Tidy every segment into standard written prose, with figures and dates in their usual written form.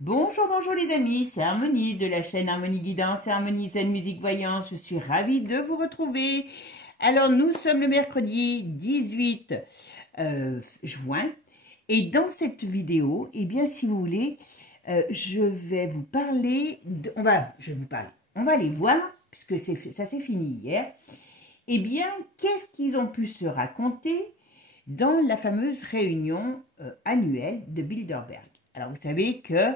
Bonjour, bonjour les amis, c'est Harmonie de la chaîne Harmonie Guidance et Harmonie Zen Musique Voyance. Je suis ravie de vous retrouver. Alors, nous sommes le mercredi 18 juin et dans cette vidéo, eh bien, si vous voulez, je vais vous parler, on va aller voir, puisque ça s'est fini hier, eh bien, qu'est-ce qu'ils ont pu se raconter dans la fameuse réunion annuelle de Bilderberg. Alors, vous savez que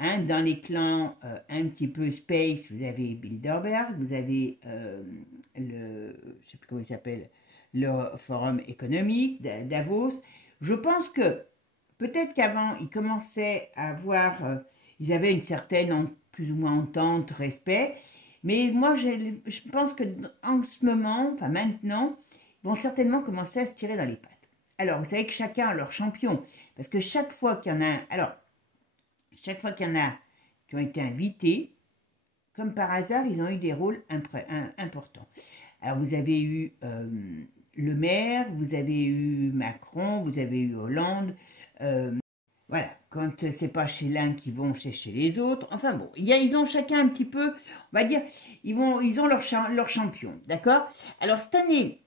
dans les clans un petit peu space, vous avez Bilderberg, vous avez je ne sais plus comment il s'appelle, le Forum économique, Davos. Je pense que peut-être qu'avant, ils commençaient à avoir, ils avaient une certaine, plus ou moins entente, respect, mais moi, je pense qu'en ce moment, enfin maintenant, ils vont certainement commencer à se tirer dans les pattes. Alors, vous savez que chacun a leur champion, parce que chaque fois qu'il y en a chaque fois qu'il y en a qui ont été invités, comme par hasard, ils ont eu des rôles importants. Alors, vous avez eu Le Maire, vous avez eu Macron, vous avez eu Hollande. Voilà, quand c'est pas chez l'un qu'ils vont, c'est chez les autres. Enfin bon, ils ont chacun un petit peu, on va dire, ils ont leur champion, d'accord? Alors, cette année,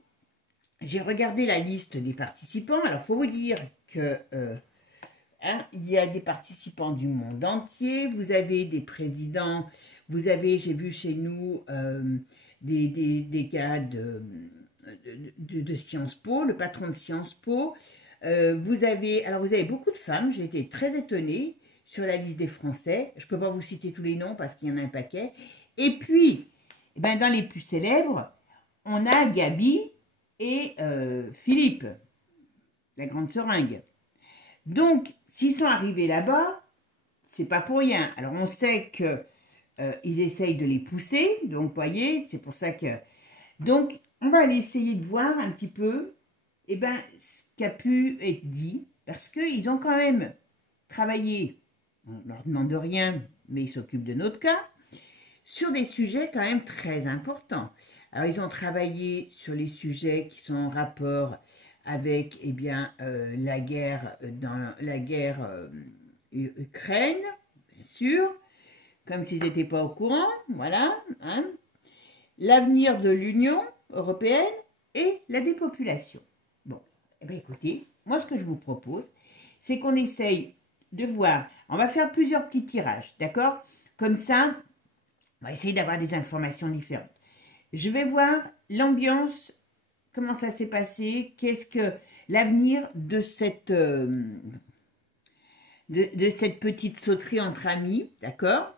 j'ai regardé la liste des participants. Alors, il faut vous dire que il y a des participants du monde entier. Vous avez des présidents. Vous avez, j'ai vu chez nous, des gars de Sciences Po, le patron de Sciences Po. Vous avez beaucoup de femmes. J'ai été très étonnée sur la liste des Français. Je ne peux pas vous citer tous les noms parce qu'il y en a un paquet. Et puis, dans les plus célèbres, on a Gabi et Philippe, la grande seringue. Donc, s'ils sont arrivés là-bas, c'est pas pour rien. Alors, on sait que ils essayent de les pousser, donc, vous voyez, c'est pour ça que... Donc, on va aller essayer de voir un petit peu, ce qui a pu être dit, parce qu'ils ont quand même travaillé, on ne leur demande rien, mais ils s'occupent de notre cas, sur des sujets quand même très importants. Alors, ils ont travaillé sur les sujets qui sont en rapport avec la guerre Ukraine, bien sûr, comme s'ils n'étaient pas au courant, voilà, l'avenir de l'Union européenne et la dépopulation. Bon, écoutez, moi ce que je vous propose, c'est qu'on essaye de voir, on va faire plusieurs petits tirages, d'accord? Comme ça, on va essayer d'avoir des informations différentes. Je vais voir l'ambiance, comment ça s'est passé, qu'est-ce que l'avenir de cette petite sauterie entre amis, d'accord,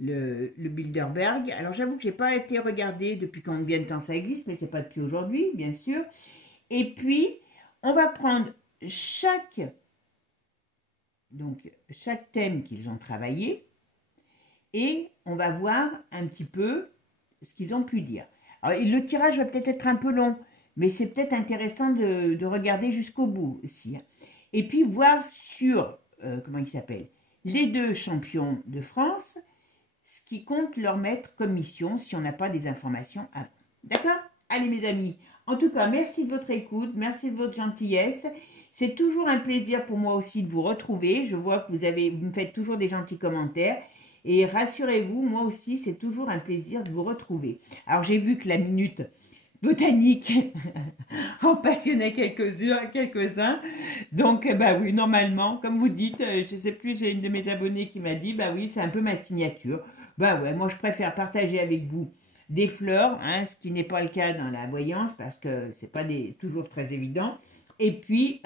le Bilderberg. Alors j'avoue que je n'ai pas été regardé depuis combien de temps ça existe, mais c'est pas depuis aujourd'hui, bien sûr. Et puis, on va prendre chaque thème qu'ils ont travaillé et on va voir un petit peu ce qu'ils ont pu dire. Alors, le tirage va peut-être être un peu long, mais c'est peut-être intéressant de regarder jusqu'au bout aussi. Et puis voir sur, comment il s'appelle, les deux champions de France, ce qui compte leur mettre comme mission si on n'a pas des informations avant. D'accord? Allez mes amis, en tout cas, merci de votre écoute, merci de votre gentillesse. C'est toujours un plaisir pour moi aussi de vous retrouver. Je vois que vous me faites toujours des gentils commentaires. Et rassurez-vous, moi aussi, c'est toujours un plaisir de vous retrouver. Alors, j'ai vu que la minute botanique en passionnait quelques-uns. Donc, oui, normalement, comme vous dites, je ne sais plus, j'ai une de mes abonnées qui m'a dit, oui, c'est un peu ma signature. Ouais, moi, je préfère partager avec vous des fleurs, ce qui n'est pas le cas dans la voyance, parce que ce n'est pas toujours très évident. Et puis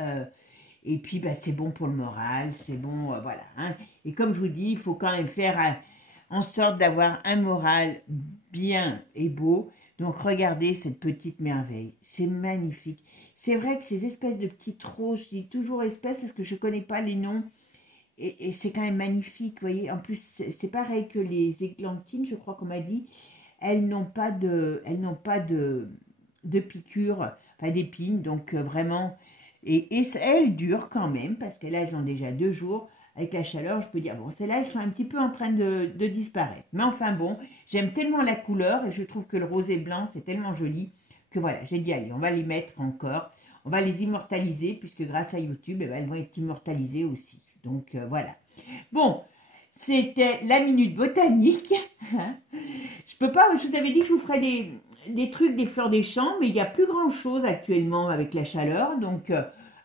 c'est bon pour le moral, c'est bon, voilà. Et comme je vous dis, il faut quand même faire en sorte d'avoir un moral bien et beau. Donc, regardez cette petite merveille. C'est magnifique. C'est vrai que ces espèces de petites roses, je dis toujours espèces parce que je ne connais pas les noms. Et c'est quand même magnifique, vous voyez. En plus, c'est pareil que les églantines, je crois qu'on m'a dit. Elles n'ont pas de piqûres, enfin d'épines. Donc, vraiment... Et elles durent quand même, parce que là, elles ont déjà 2 jours. Avec la chaleur, je peux dire, bon, celles-là, elles sont un petit peu en train de disparaître. Mais enfin bon, j'aime tellement la couleur, et je trouve que le rosé blanc, c'est tellement joli, que voilà, j'ai dit, allez, on va les mettre encore. On va les immortaliser, puisque grâce à YouTube, elles vont être immortalisées aussi. Donc, voilà. Bon, c'était la minute botanique. Je peux pas, je vous avais dit que je vous ferais des trucs, des fleurs des champs, mais il n'y a plus grand chose actuellement avec la chaleur. Donc,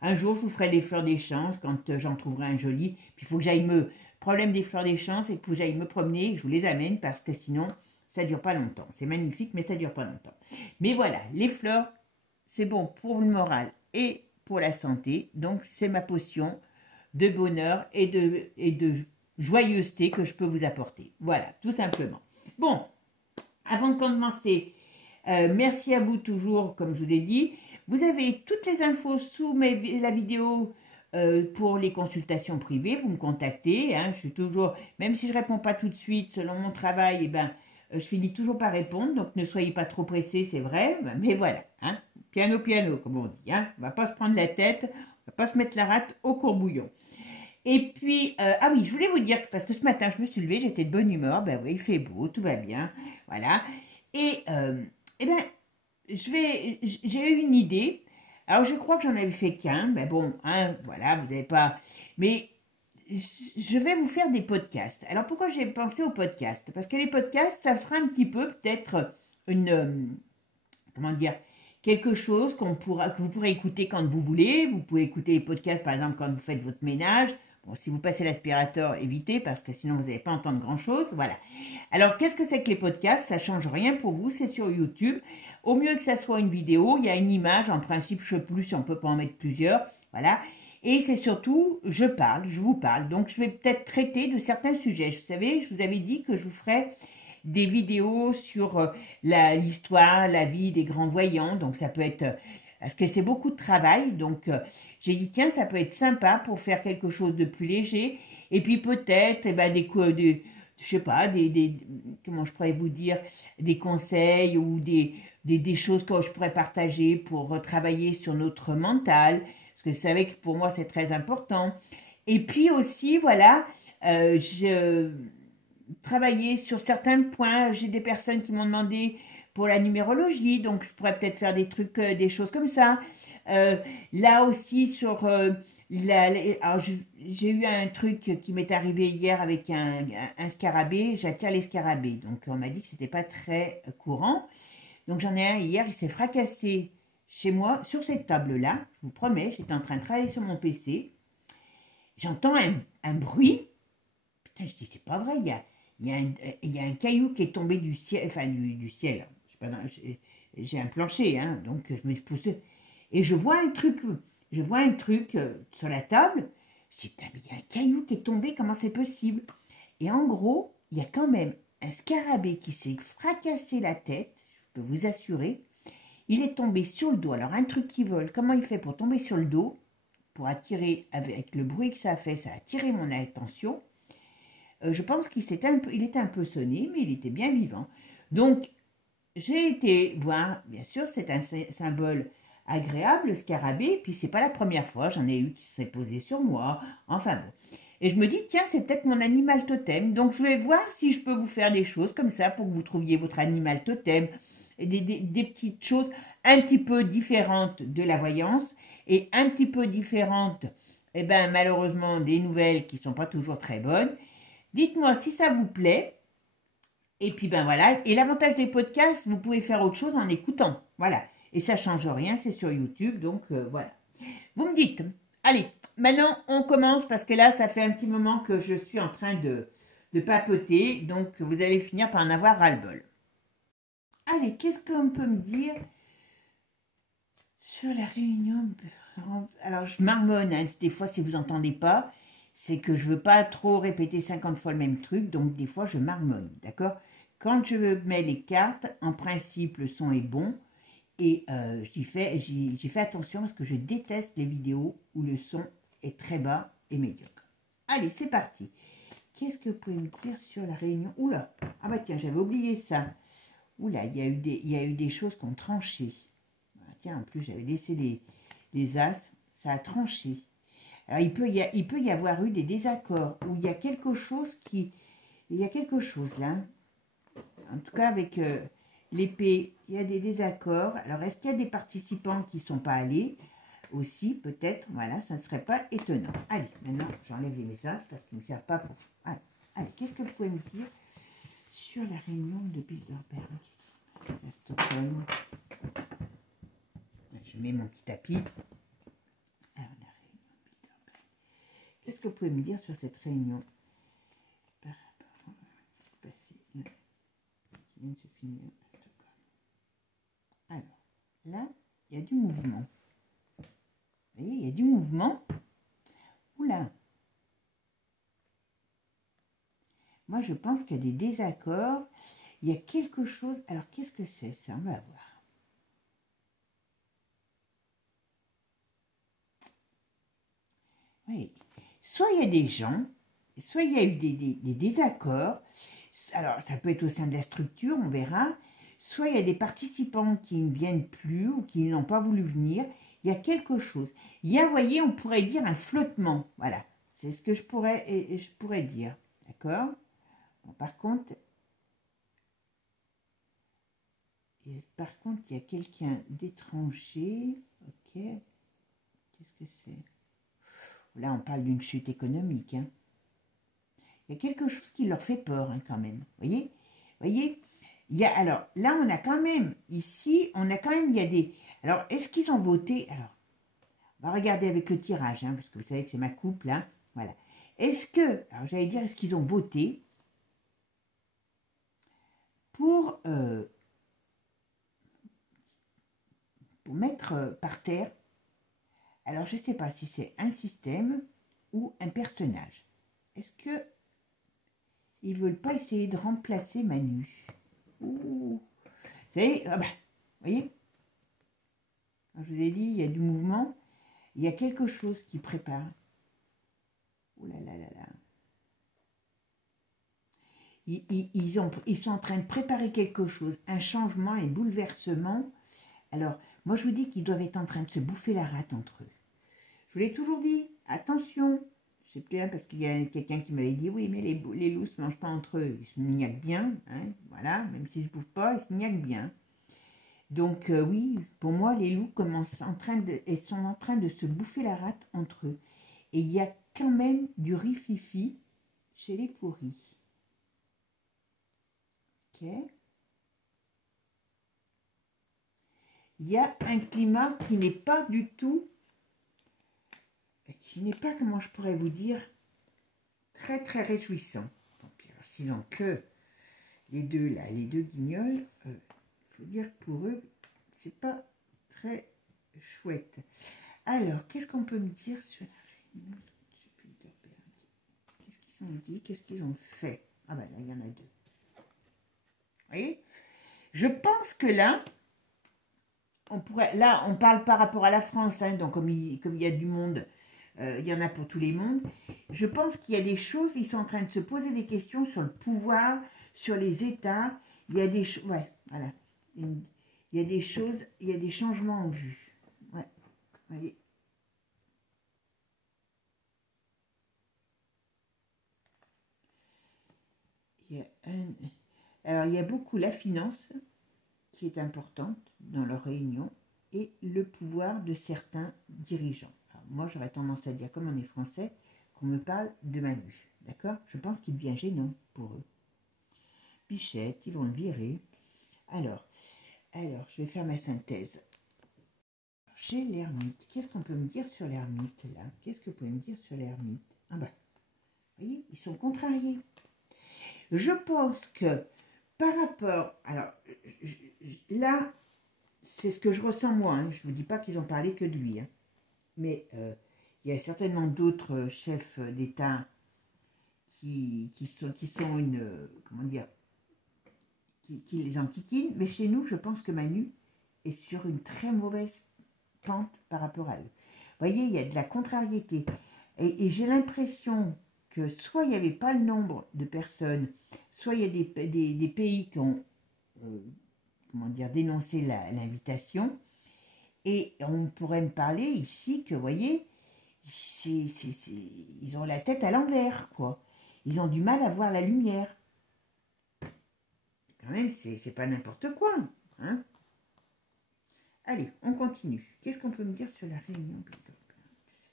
un jour, je vous ferai des fleurs des champs quand j'en trouverai un joli. Puis, il faut que j'aille me... Le problème des fleurs des champs, c'est qu'il faut que j'aille me promener et que je vous les amène parce que sinon, ça ne dure pas longtemps. C'est magnifique, mais ça ne dure pas longtemps. Mais voilà, les fleurs, c'est bon pour le moral et pour la santé. Donc, c'est ma potion de bonheur et de joyeuseté que je peux vous apporter. Voilà, tout simplement. Bon, avant de commencer, merci à vous toujours, comme je vous ai dit. Vous avez toutes les infos sous la vidéo pour les consultations privées. Vous me contactez. Hein, je suis toujours, même si je ne réponds pas tout de suite, selon mon travail, eh ben, je finis toujours par répondre. Donc, ne soyez pas trop pressés, c'est vrai. Mais voilà, hein, piano, piano, comme on dit. Hein, on ne va pas se prendre la tête, on ne va pas se mettre la rate au courbouillon. Et puis, ah oui, je voulais vous dire, parce que ce matin, je me suis levée, j'étais de bonne humeur. Ben oui, il fait beau, tout va bien. Voilà. Et, eh ben, j'ai eu une idée. Alors, je crois que j'en avais fait qu'un. Mais bon, hein, voilà, vous n'avez pas... Mais je vais vous faire des podcasts. Alors, pourquoi j'ai pensé aux podcasts? Parce que les podcasts, ça fera un petit peu peut-être une... comment dire? Quelque chose que vous pourrez écouter quand vous voulez. Vous pouvez écouter les podcasts, par exemple, quand vous faites votre ménage. Bon, si vous passez l'aspirateur, évitez, parce que sinon, vous n'allez pas entendre grand-chose. Voilà. Alors, qu'est-ce que c'est que les podcasts? Ça ne change rien pour vous, c'est sur YouTube. Au mieux que ça soit une vidéo, il y a une image. En principe, je ne sais plus si on peut pas en mettre plusieurs. Voilà. Et c'est surtout, je vous parle. Donc, je vais peut-être traiter de certains sujets. Vous savez, je vous avais dit que je vous ferais des vidéos sur l'histoire, la vie des grands voyants. Donc, ça peut être... parce que c'est beaucoup de travail. Donc, j'ai dit, tiens, ça peut être sympa pour faire quelque chose de plus léger. Et puis, peut-être, eh ben, je sais pas, comment je pourrais vous dire, des conseils ou des choses que je pourrais partager pour travailler sur notre mental. Parce que vous savez que pour moi, c'est très important. Et puis aussi, voilà, je travailler sur certains points. J'ai des personnes qui m'ont demandé pour la numérologie, donc je pourrais peut-être faire des trucs, des choses comme ça. Là aussi, sur alors j'ai eu un truc qui m'est arrivé hier avec un scarabée. J'attire les scarabées, donc on m'a dit que c'était pas très courant. Donc j'en ai un hier, il s'est fracassé chez moi sur cette table-là. Je vous promets, j'étais en train de travailler sur mon PC. J'entends un bruit. Putain, je dis, c'est pas vrai, il y a un caillou qui est tombé du ciel, enfin du ciel. J'ai un plancher, hein, donc je me pousse. Et je vois un truc sur la table. Je dis, putain, mais il y a un caillou qui est tombé, comment c'est possible? Et en gros, il y a quand même un scarabée qui s'est fracassé la tête, je peux vous assurer. Il est tombé sur le dos. Alors, un truc qui vole, comment il fait pour tomber sur le dos? Pour attirer, avec le bruit que ça a fait, ça a attiré mon attention. Je pense qu'il était un peu sonné, mais il était bien vivant. Donc, j'ai été voir, bien sûr, c'est un symbole agréable, le scarabée, puis c'est pas la première fois, j'en ai eu qui se serait posé sur moi, enfin bon. Et je me dis, tiens, c'est peut-être mon animal totem, donc je vais voir si je peux vous faire des choses comme ça pour que vous trouviez votre animal totem, et des petites choses un petit peu différentes de la voyance, et un petit peu différentes, eh ben, malheureusement, des nouvelles qui sont pas toujours très bonnes. Dites-moi si ça vous plaît. Et puis, ben voilà. Et l'avantage des podcasts, vous pouvez faire autre chose en écoutant. Voilà. Et ça ne change rien, c'est sur YouTube. Donc, voilà. Vous me dites. Allez, maintenant, on commence parce que là, ça fait un petit moment que je suis en train de papoter. Donc, vous allez finir par en avoir ras-le-bol. Allez, qu'est-ce qu'on peut me dire sur la réunion? Alors, je marmonne. Hein, des fois, si vous n'entendez pas, c'est que je ne veux pas trop répéter 50 fois le même truc, donc des fois je marmonne, d'accord? Quand je mets les cartes, en principe le son est bon, et j'y fais attention parce que je déteste les vidéos où le son est très bas et médiocre. Allez, c'est parti. Qu'est-ce que vous pouvez me dire sur la réunion? Oula, ah bah tiens, j'avais oublié ça. Oula, il y a eu des choses qui ont tranché. Ah, tiens, en plus j'avais laissé les as, ça a tranché. Alors, il peut y avoir eu des désaccords, où il y a quelque chose là. En tout cas, avec l'épée, il y a des désaccords. Alors, est-ce qu'il y a des participants qui ne sont pas allés? aussi, peut-être. Voilà, ça ne serait pas étonnant. Allez, maintenant, j'enlève les messages parce qu'ils ne me servent pas pour... Allez, allez, qu'est-ce que vous pouvez me dire sur la réunion de Bilderberg à Stockholm? Je mets mon petit tapis. Alors, la réunion de Bilderberg. Qu'est-ce que vous pouvez me dire sur cette réunion par rapport à ce qui s'est passé là, qui vient de se finir à Stockholm? Alors, là, il y a du mouvement. Vous voyez, il y a du mouvement. Oula! Moi, je pense qu'il y a des désaccords. Il y a quelque chose... Alors, qu'est-ce que c'est ça? On va voir. Oui. Soit il y a des gens, soit il y a eu des désaccords. Alors, ça peut être au sein de la structure, on verra. Soit il y a des participants qui ne viennent plus ou qui n'ont pas voulu venir. Il y a quelque chose. Il y a, vous voyez, on pourrait dire un flottement. Voilà. C'est ce que je pourrais dire. D'accord? Bon, par contre, il y a quelqu'un d'étranger. Ok. Qu'est-ce que c'est? Là, on parle d'une chute économique. Hein. Il y a quelque chose qui leur fait peur, hein, quand même. Vous voyez, il y a, alors, là, on a quand même, ici, il y a des... Alors, est-ce qu'ils ont voté? Alors, on va regarder avec le tirage, hein, parce que vous savez que c'est ma coupe, là. Voilà. Est-ce que, alors j'allais dire, est-ce qu'ils ont voté pour mettre par terre, alors je ne sais pas si c'est un système ou un personnage. Est-ce que ils ne veulent pas essayer de remplacer Manu? Ouh. Vous savez, ah bah, voyez, quand je vous ai dit, il y a du mouvement, il y a quelque chose qui prépare. Ouh là là là là. Ils sont en train de préparer quelque chose, un changement, un bouleversement. Alors, moi je vous dis qu'ils doivent être en train de se bouffer la rate entre eux. Je vous l'ai toujours dit, attention. Je sais plus, hein, parce qu'il y a quelqu'un qui m'avait dit, oui, mais les loups ne se mangent pas entre eux. Ils se niaquent bien, hein, voilà, même s'ils ne se bouffent pas, ils se niaquent bien. Donc, oui, pour moi, les loups sont en train de se bouffer la rate entre eux. Et il y a quand même du rififi chez les pourris. Ok. Il y a un climat qui n'est pas du tout, comment je pourrais vous dire, très très réjouissant. Bon, puis alors, sinon que les deux là, les deux guignols, faut dire que pour eux, c'est pas très chouette. Alors, qu'est-ce qu'on peut me dire sur la qu'est-ce qu'ils ont dit, qu'est-ce qu'ils ont fait? Ah ben là, il y en a deux. Vous voyez? Je pense que là, on parle par rapport à la France, hein, donc comme il y a du monde, il y en a pour tous les mondes. Je pense qu'il y a des choses, ils sont en train de se poser des questions sur le pouvoir, sur les États. Il y a des choses, ouais, voilà. Il y a des choses, il y a des changements en vue. Ouais, voyez. Alors, il y a beaucoup la finance qui est importante dans leurs réunions et le pouvoir de certains dirigeants. Alors, moi, j'aurais tendance à dire, comme on est français, qu'on me parle de Manu. D'accord? Je pense qu'il devient gênant pour eux. Bichette, ils vont le virer. Alors, je vais faire ma synthèse. J'ai l'ermite. Qu'est-ce qu'on peut me dire sur l'ermite, là? Qu'est-ce que vous pouvez me dire sur l'ermite? Ah ben, vous voyez, ils sont contrariés. Je pense que par rapport... Alors, là, c'est ce que je ressens moi. Hein. Je ne vous dis pas qu'ils ont parlé que de lui. Hein. Mais il y a certainement d'autres chefs d'État qui sont une... comment dire, qui les enquiquinent. Mais chez nous, je pense que Manu est sur une très mauvaise pente par rapport à eux. Vous voyez, il y a de la contrariété. Et j'ai l'impression que soit il n'y avait pas le nombre de personnes, soit il y a des pays qui ont comment dire, dénoncé l'invitation. Et on pourrait me parler ici que, vous voyez, ils ont la tête à l'envers, quoi. Ils ont du mal à voir la lumière. Quand même, c'est pas n'importe quoi. Hein. Allez, on continue. Qu'est-ce qu'on peut me dire sur la réunion?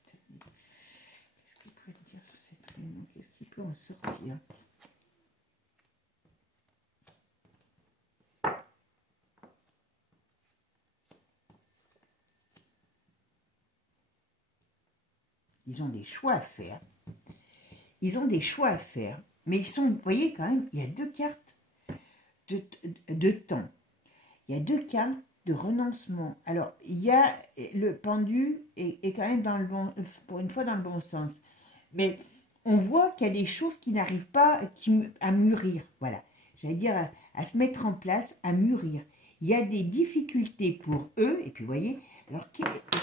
Qu'est-ce qu'il peut dire sur cette réunion? Qu'est-ce qui peut en sortir? Ils ont des choix à faire. Ils ont des choix à faire. Mais ils sont, vous voyez quand même, il y a deux cartes de temps. Il y a deux cartes de renoncement. Alors, il y a le pendu est quand même dans le bon, pour une fois dans le bon sens. Mais on voit qu'il y a des choses qui n'arrivent pas à mûrir. Voilà. J'allais dire à se mettre en place, à mûrir. Il y a des difficultés pour eux. Et puis, vous voyez, alors,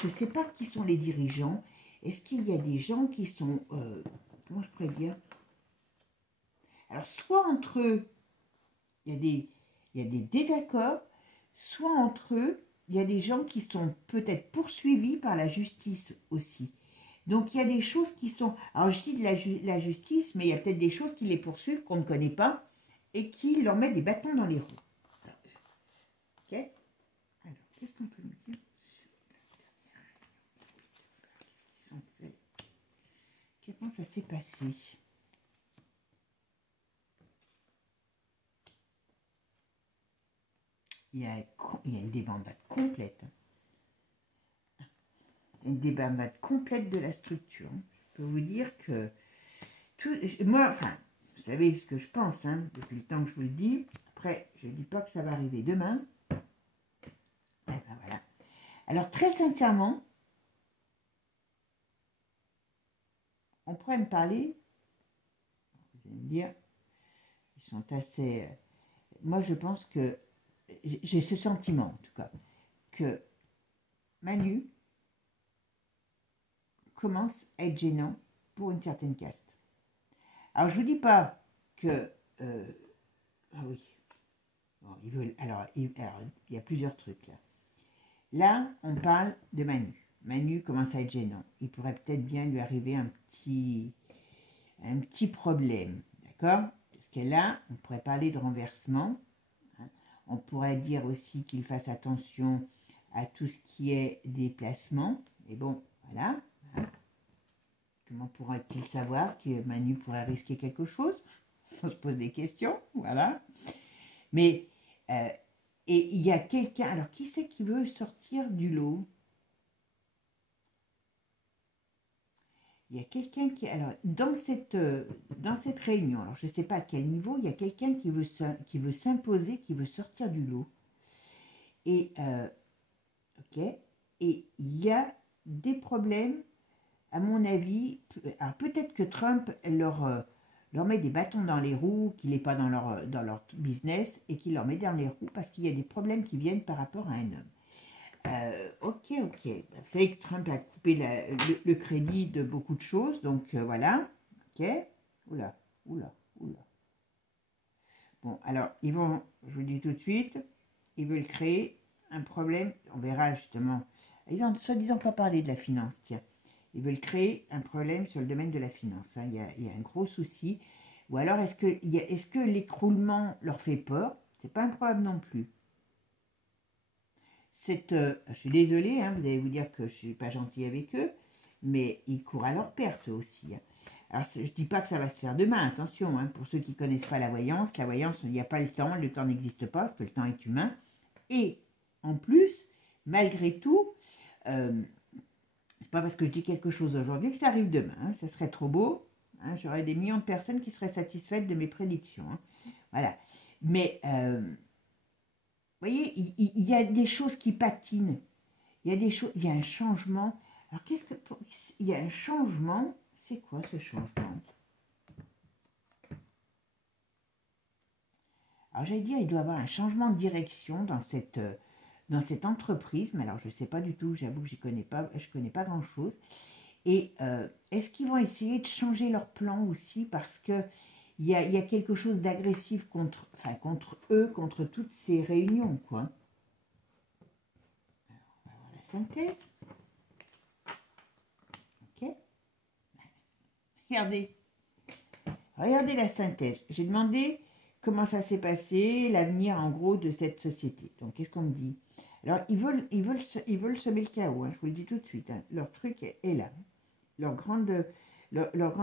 je ne sais pas qui sont les dirigeants. Est-ce qu'il y a des gens qui sont, comment je pourrais dire? Alors, soit entre eux, il y a des désaccords, soit entre eux, il y a des gens qui sont peut-être poursuivis par la justice aussi. Donc, il y a des choses qui sont... Alors, je dis de la justice, mais il y a peut-être des choses qui les poursuivent, qu'on ne connaît pas, et qui leur mettent des bâtons dans les roues. Ok? Alors, qu'est-ce qu'on peut me dire sur la dernière réunion? Comment ça s'est passé? Il y a une débandade complète. Une débandade complète de la structure. Je peux vous dire que... moi, enfin, vous savez ce que je pense, hein, depuis le temps que je vous le dis. Après, je ne dis pas que ça va arriver demain. Et ben voilà. Alors, très sincèrement, on pourrait me parler... Vous allez me dire, ils sont assez... moi, je pense que... J'ai ce sentiment, en tout cas, que Manu commence à être gênant pour une certaine caste. Alors, je ne vous dis pas que... ah oui. Bon, ils veulent, alors, il y a plusieurs trucs là. Là, on parle de Manu. Manu commence à être gênant. Il pourrait peut-être bien lui arriver un petit problème. D'accord? Parce que là, on pourrait parler de renversement. On pourrait dire aussi qu'il fasse attention à tout ce qui est déplacement. Et bon, voilà. Comment pourrait-il savoir que Manu pourrait risquer quelque chose? On se pose des questions, voilà. Mais, et il y a quelqu'un... Alors, qui c'est qui veut sortir du lot? Il y a quelqu'un qui... Alors, dans cette réunion, alors je ne sais pas à quel niveau, il y a quelqu'un qui veut s'imposer, qui veut sortir du lot. Et, ok, et il y a des problèmes, à mon avis. Alors, peut-être que Trump leur met des bâtons dans les roues, qu'il n'est pas dans leur business, et qu'il leur met dans les roues parce qu'il y a des problèmes qui viennent par rapport à un homme. Ok. Vous savez que Trump a coupé le crédit de beaucoup de choses, donc voilà. Ok. Oula. Bon, alors, ils vont, je vous le dis tout de suite, ils veulent créer un problème, on verra justement. Ils n'ont soi-disant pas parlé de la finance, tiens. Ils veulent créer un problème sur le domaine de la finance. Hein. Il y a un gros souci. Ou alors, est-ce que l'écroulement leur fait peur? C'est pas improbable non plus. Je suis désolée, hein, vous allez vous dire que je ne suis pas gentille avec eux, mais ils courent à leur perte aussi. Hein. Alors, je ne dis pas que ça va se faire demain, attention, hein, pour ceux qui ne connaissent pas la voyance, il n'y a pas le temps n'existe pas, parce que le temps est humain. Et, en plus, malgré tout, c'est pas parce que je dis quelque chose aujourd'hui que ça arrive demain, hein, ça serait trop beau, hein, j'aurais des millions de personnes qui seraient satisfaites de mes prédictions. Hein. Voilà. Mais... vous voyez, il y a des choses qui patinent. Il y a un changement. Alors, il y a un changement. C'est quoi ce changement? Alors, j'allais dire, il doit y avoir un changement de direction dans cette entreprise. Mais alors, je ne sais pas du tout. J'avoue que je connais pas grand-chose. Et est-ce qu'ils vont essayer de changer leur plan aussi? Parce que il y a quelque chose d'agressif contre eux, contre toutes ces réunions, quoi. Alors, on va voir la synthèse. Ok. Regardez la synthèse. J'ai demandé comment ça s'est passé, l'avenir, en gros, de cette société. Donc, qu'est-ce qu'on me dit? Alors, ils veulent semer le chaos, hein, je vous le dis tout de suite. Hein. Leur truc est là, leur grande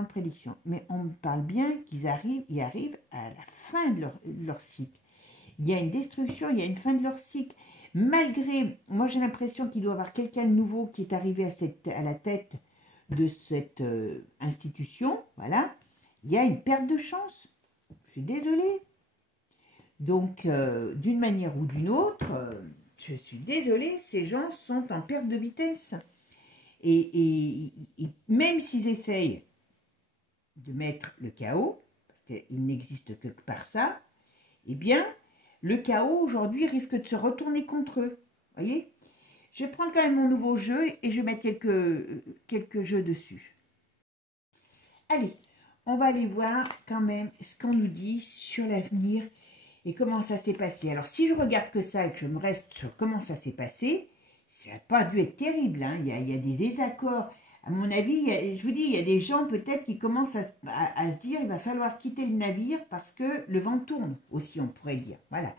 prédiction. Mais on me parle bien qu'ils arrivent à la fin de leur cycle. Il y a une destruction, il y a une fin de leur cycle. Malgré, moi j'ai l'impression qu'il doit y avoir quelqu'un de nouveau qui est arrivé à la tête de cette institution, voilà. Il y a une perte de chance. Je suis désolée. Donc, d'une manière ou d'une autre, je suis désolée, ces gens sont en perte de vitesse. Et même s'ils essayent de mettre le chaos, parce qu'il n'existe que par ça, eh bien, le chaos aujourd'hui risque de se retourner contre eux. Voyez? Je vais prendre quand même mon nouveau jeu et je vais mettre quelques jeux dessus. Allez, on va aller voir quand même ce qu'on nous dit sur l'avenir et comment ça s'est passé. Alors, si je regarde que ça et que je me reste sur comment ça s'est passé, ça n'a pas dû être terrible. Hein. Il y a des désaccords. À mon avis, je vous dis, il y a des gens peut-être qui commencent à se dire il va falloir quitter le navire parce que le vent tourne aussi, on pourrait dire. Voilà.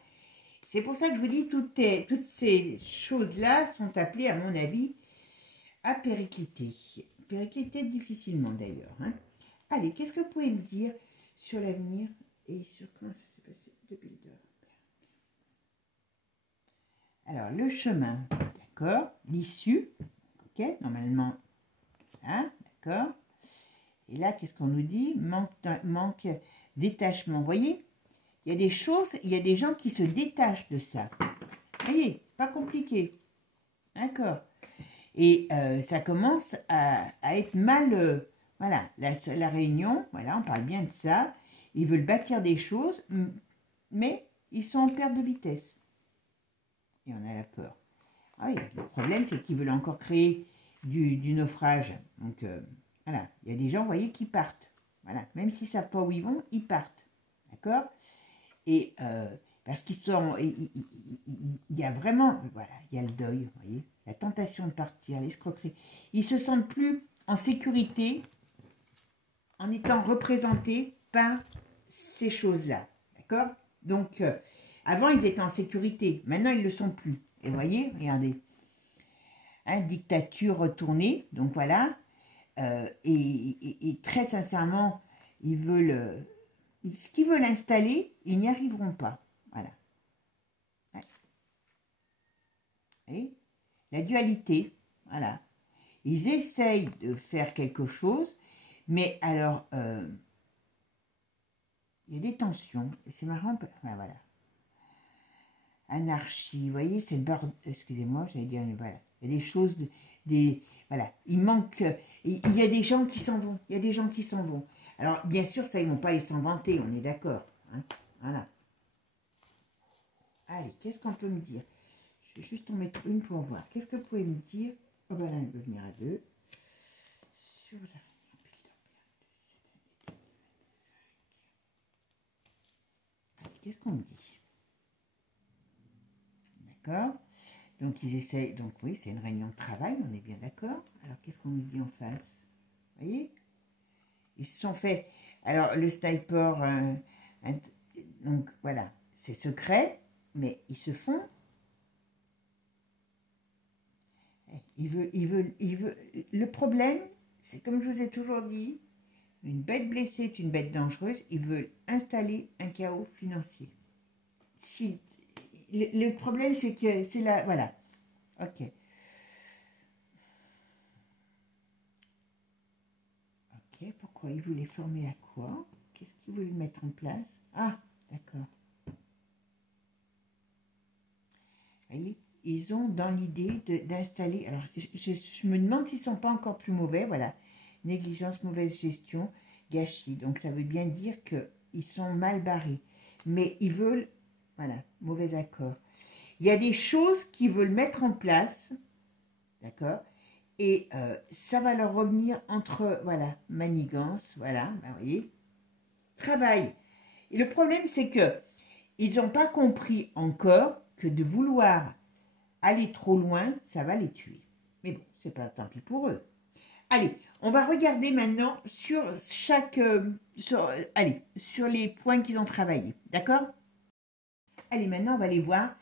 C'est pour ça que je vous dis, toutes ces choses-là sont appelées, à mon avis, à péricliter. Péricliter difficilement d'ailleurs. Hein. Allez, qu'est-ce que vous pouvez me dire sur l'avenir et sur comment ça s'est passé depuis le dehors? Alors, le chemin, d'accord. L'issue, ok, normalement, hein, d'accord. Et là, qu'est-ce qu'on nous dit? Manque détachement. Vous voyez, il y a des choses, il y a des gens qui se détachent de ça. Vous voyez, pas compliqué. D'accord. Et ça commence à être mal... voilà, la réunion, voilà, on parle bien de ça. Ils veulent bâtir des choses, mais ils sont en perte de vitesse. Et on a la peur. Ah oui, le problème, c'est qu'ils veulent encore créer du naufrage. Donc, voilà, il y a des gens, vous voyez, qui partent. Voilà, même s'ils ne savent pas où ils vont, ils partent. D'accord? Et parce qu'ils sont... Il y a vraiment... Voilà, il y a le deuil, vous voyez. La tentation de partir, l'escroquerie. Ils se sentent plus en sécurité en étant représentés par ces choses-là. D'accord? Donc, avant, ils étaient en sécurité. Maintenant, ils ne le sont plus. Et vous voyez, regardez. Hein, dictature retournée. Donc, voilà. Et très sincèrement, ils veulent... ce qu'ils veulent installer, ils n'y arriveront pas. Voilà. Ouais. Et la dualité, voilà. Ils essayent de faire quelque chose, mais alors, il y a des tensions. C'est marrant. Ben voilà. Anarchie, vous voyez, c'est le bordel. Excusez-moi, j'allais dire, voilà. Il y a des choses, voilà. Il manque, il y a des gens qui s'en vont. Il y a des gens qui s'en vont. Alors, bien sûr, ça, ils ne vont pas les s'en vanter, on est d'accord. Hein, voilà. Allez, qu'est-ce qu'on peut me dire? Je vais juste en mettre une pour voir. Qu'est-ce que vous pouvez me dire? Oh, ben là, elle peut venir à deux. Sur la réunion Bilderberg de cette année 2025. Allez, qu'est-ce qu'on me dit? D'accord. Donc, ils essayent. Donc, oui, c'est une réunion de travail, on est bien d'accord. Alors, qu'est-ce qu'on nous dit en face? Vous voyez? Ils se sont fait... Alors, le sniper, donc voilà, c'est secret, mais ils se font... Ils veulent... Le problème, c'est comme je vous ai toujours dit, une bête blessée est une bête dangereuse, ils veulent installer un chaos financier. Si, le problème, c'est que c'est là... Voilà. Ok. Ok, pourquoi ils voulaient former à quoi? Qu'est-ce qu'ils voulaient mettre en place? Ah, d'accord. Vous voyez, ils ont dans l'idée d'installer... Alors, je me demande s'ils ne sont pas encore plus mauvais, voilà. Négligence, mauvaise gestion, gâchis. Donc, ça veut bien dire qu'ils sont mal barrés. Mais ils veulent... Voilà, mauvais accord. Il y a des choses qu'ils veulent mettre en place, d'accord? Et ça va leur revenir entre, voilà, manigance, voilà, ben, vous voyez, travail. Et le problème, c'est que ils n'ont pas compris encore que de vouloir aller trop loin, ça va les tuer. Mais bon, c'est pas tant pis pour eux. Allez, on va regarder maintenant sur chaque, allez, sur les points qu'ils ont travaillé, d'accord? Allez, maintenant, on va aller voir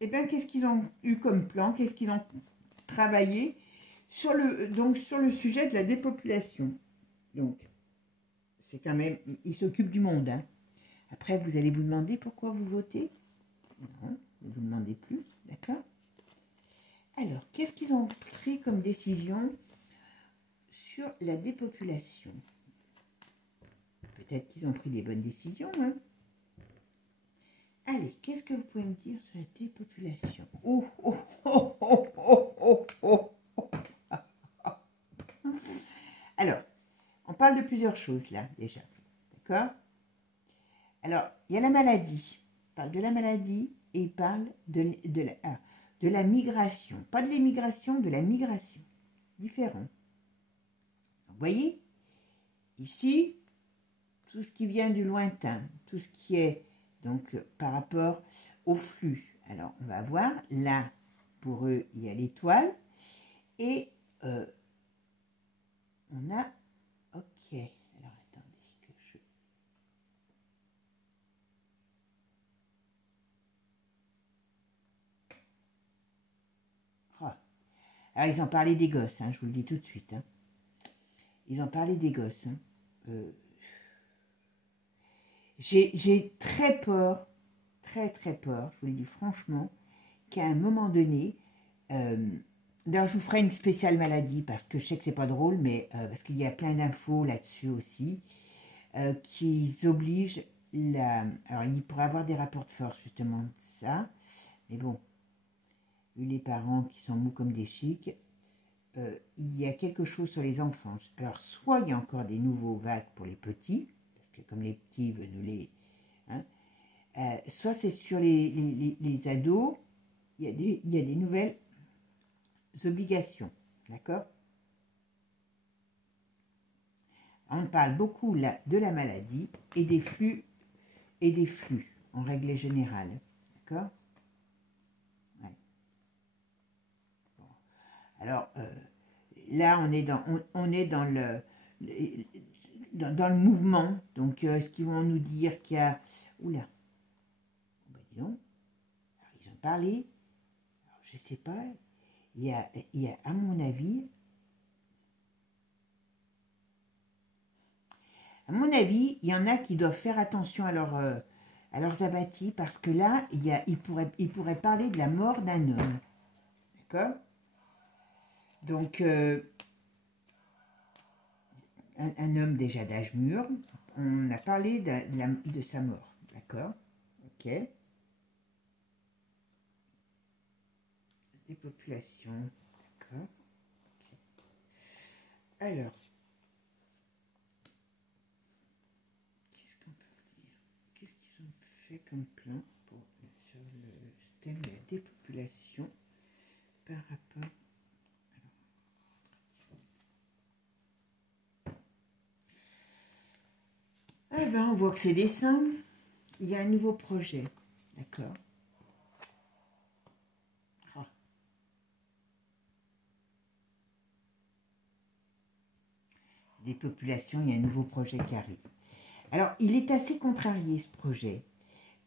eh bien, qu'est-ce qu'ils ont eu comme plan? Qu'est-ce qu'ils ont travaillé sur le sujet de la dépopulation? Donc, c'est quand même, ils s'occupent du monde, hein. Après, vous allez vous demander pourquoi vous votez. Non, ne vous demandez plus, d'accord? Alors, qu'est-ce qu'ils ont pris comme décision sur la dépopulation? Peut-être qu'ils ont pris des bonnes décisions, hein? Allez, qu'est-ce que vous pouvez me dire sur la dépopulation? Oh, oh, oh, oh, oh, oh, oh, oh. Alors, on parle de plusieurs choses là, déjà, d'accord? Alors, il y a la maladie. Il parle de la maladie et il parle de la migration. Pas de l'immigration, de la migration. Différent. Vous voyez, ici, tout ce qui vient du lointain, tout ce qui est donc par rapport au flux. Alors, on va voir, là, pour eux, il y a l'étoile. Et on a, ok, alors attendez que je... Oh. Alors, ils ont parlé des gosses, hein, je vous le dis tout de suite. Hein. Ils ont parlé des gosses. Hein. J'ai très peur, très peur, je vous le dis franchement, qu'à un moment donné, d'ailleurs je vous ferai une spéciale maladie parce que je sais que c'est pas drôle, mais parce qu'il y a plein d'infos là-dessus aussi, qui obligent alors il pourrait avoir des rapports de force justement de ça, mais bon, vu les parents qui sont mous comme des chics, il y a quelque chose sur les enfants. Alors soit il y a encore des nouveaux vagues pour les petits, parce que comme les petits veulent nous les... Hein, soit c'est sur les ados, il y a des nouvelles obligations, d'accord? On parle beaucoup là de la maladie et des flux en règle générale, d'accord? Ouais. Bon. Alors là, on est dans dans le mouvement. Donc, est-ce qu'ils vont nous dire qu'il y a... Oula, ben, dis donc. Alors, ils ont parlé. Alors, je sais pas. Il y a, à mon avis, il y en a qui doivent faire attention à leurs abattis parce que là, ils pourraient parler de la mort d'un homme. D'accord? Donc, un homme déjà d'âge mûr, on a parlé de sa mort. D'accord? Ok. Des populations. D'accord? Okay. Alors, qu'est-ce qu'on peut dire? Qu'est-ce qu'ils ont fait comme plan sur le thème de la dépopulation par rapport... Eh bien, on voit que c'est dessin. Il y a un nouveau projet. D'accord? Ah. Des populations, il y a un nouveau projet qui arrive. Alors, il est assez contrarié, ce projet.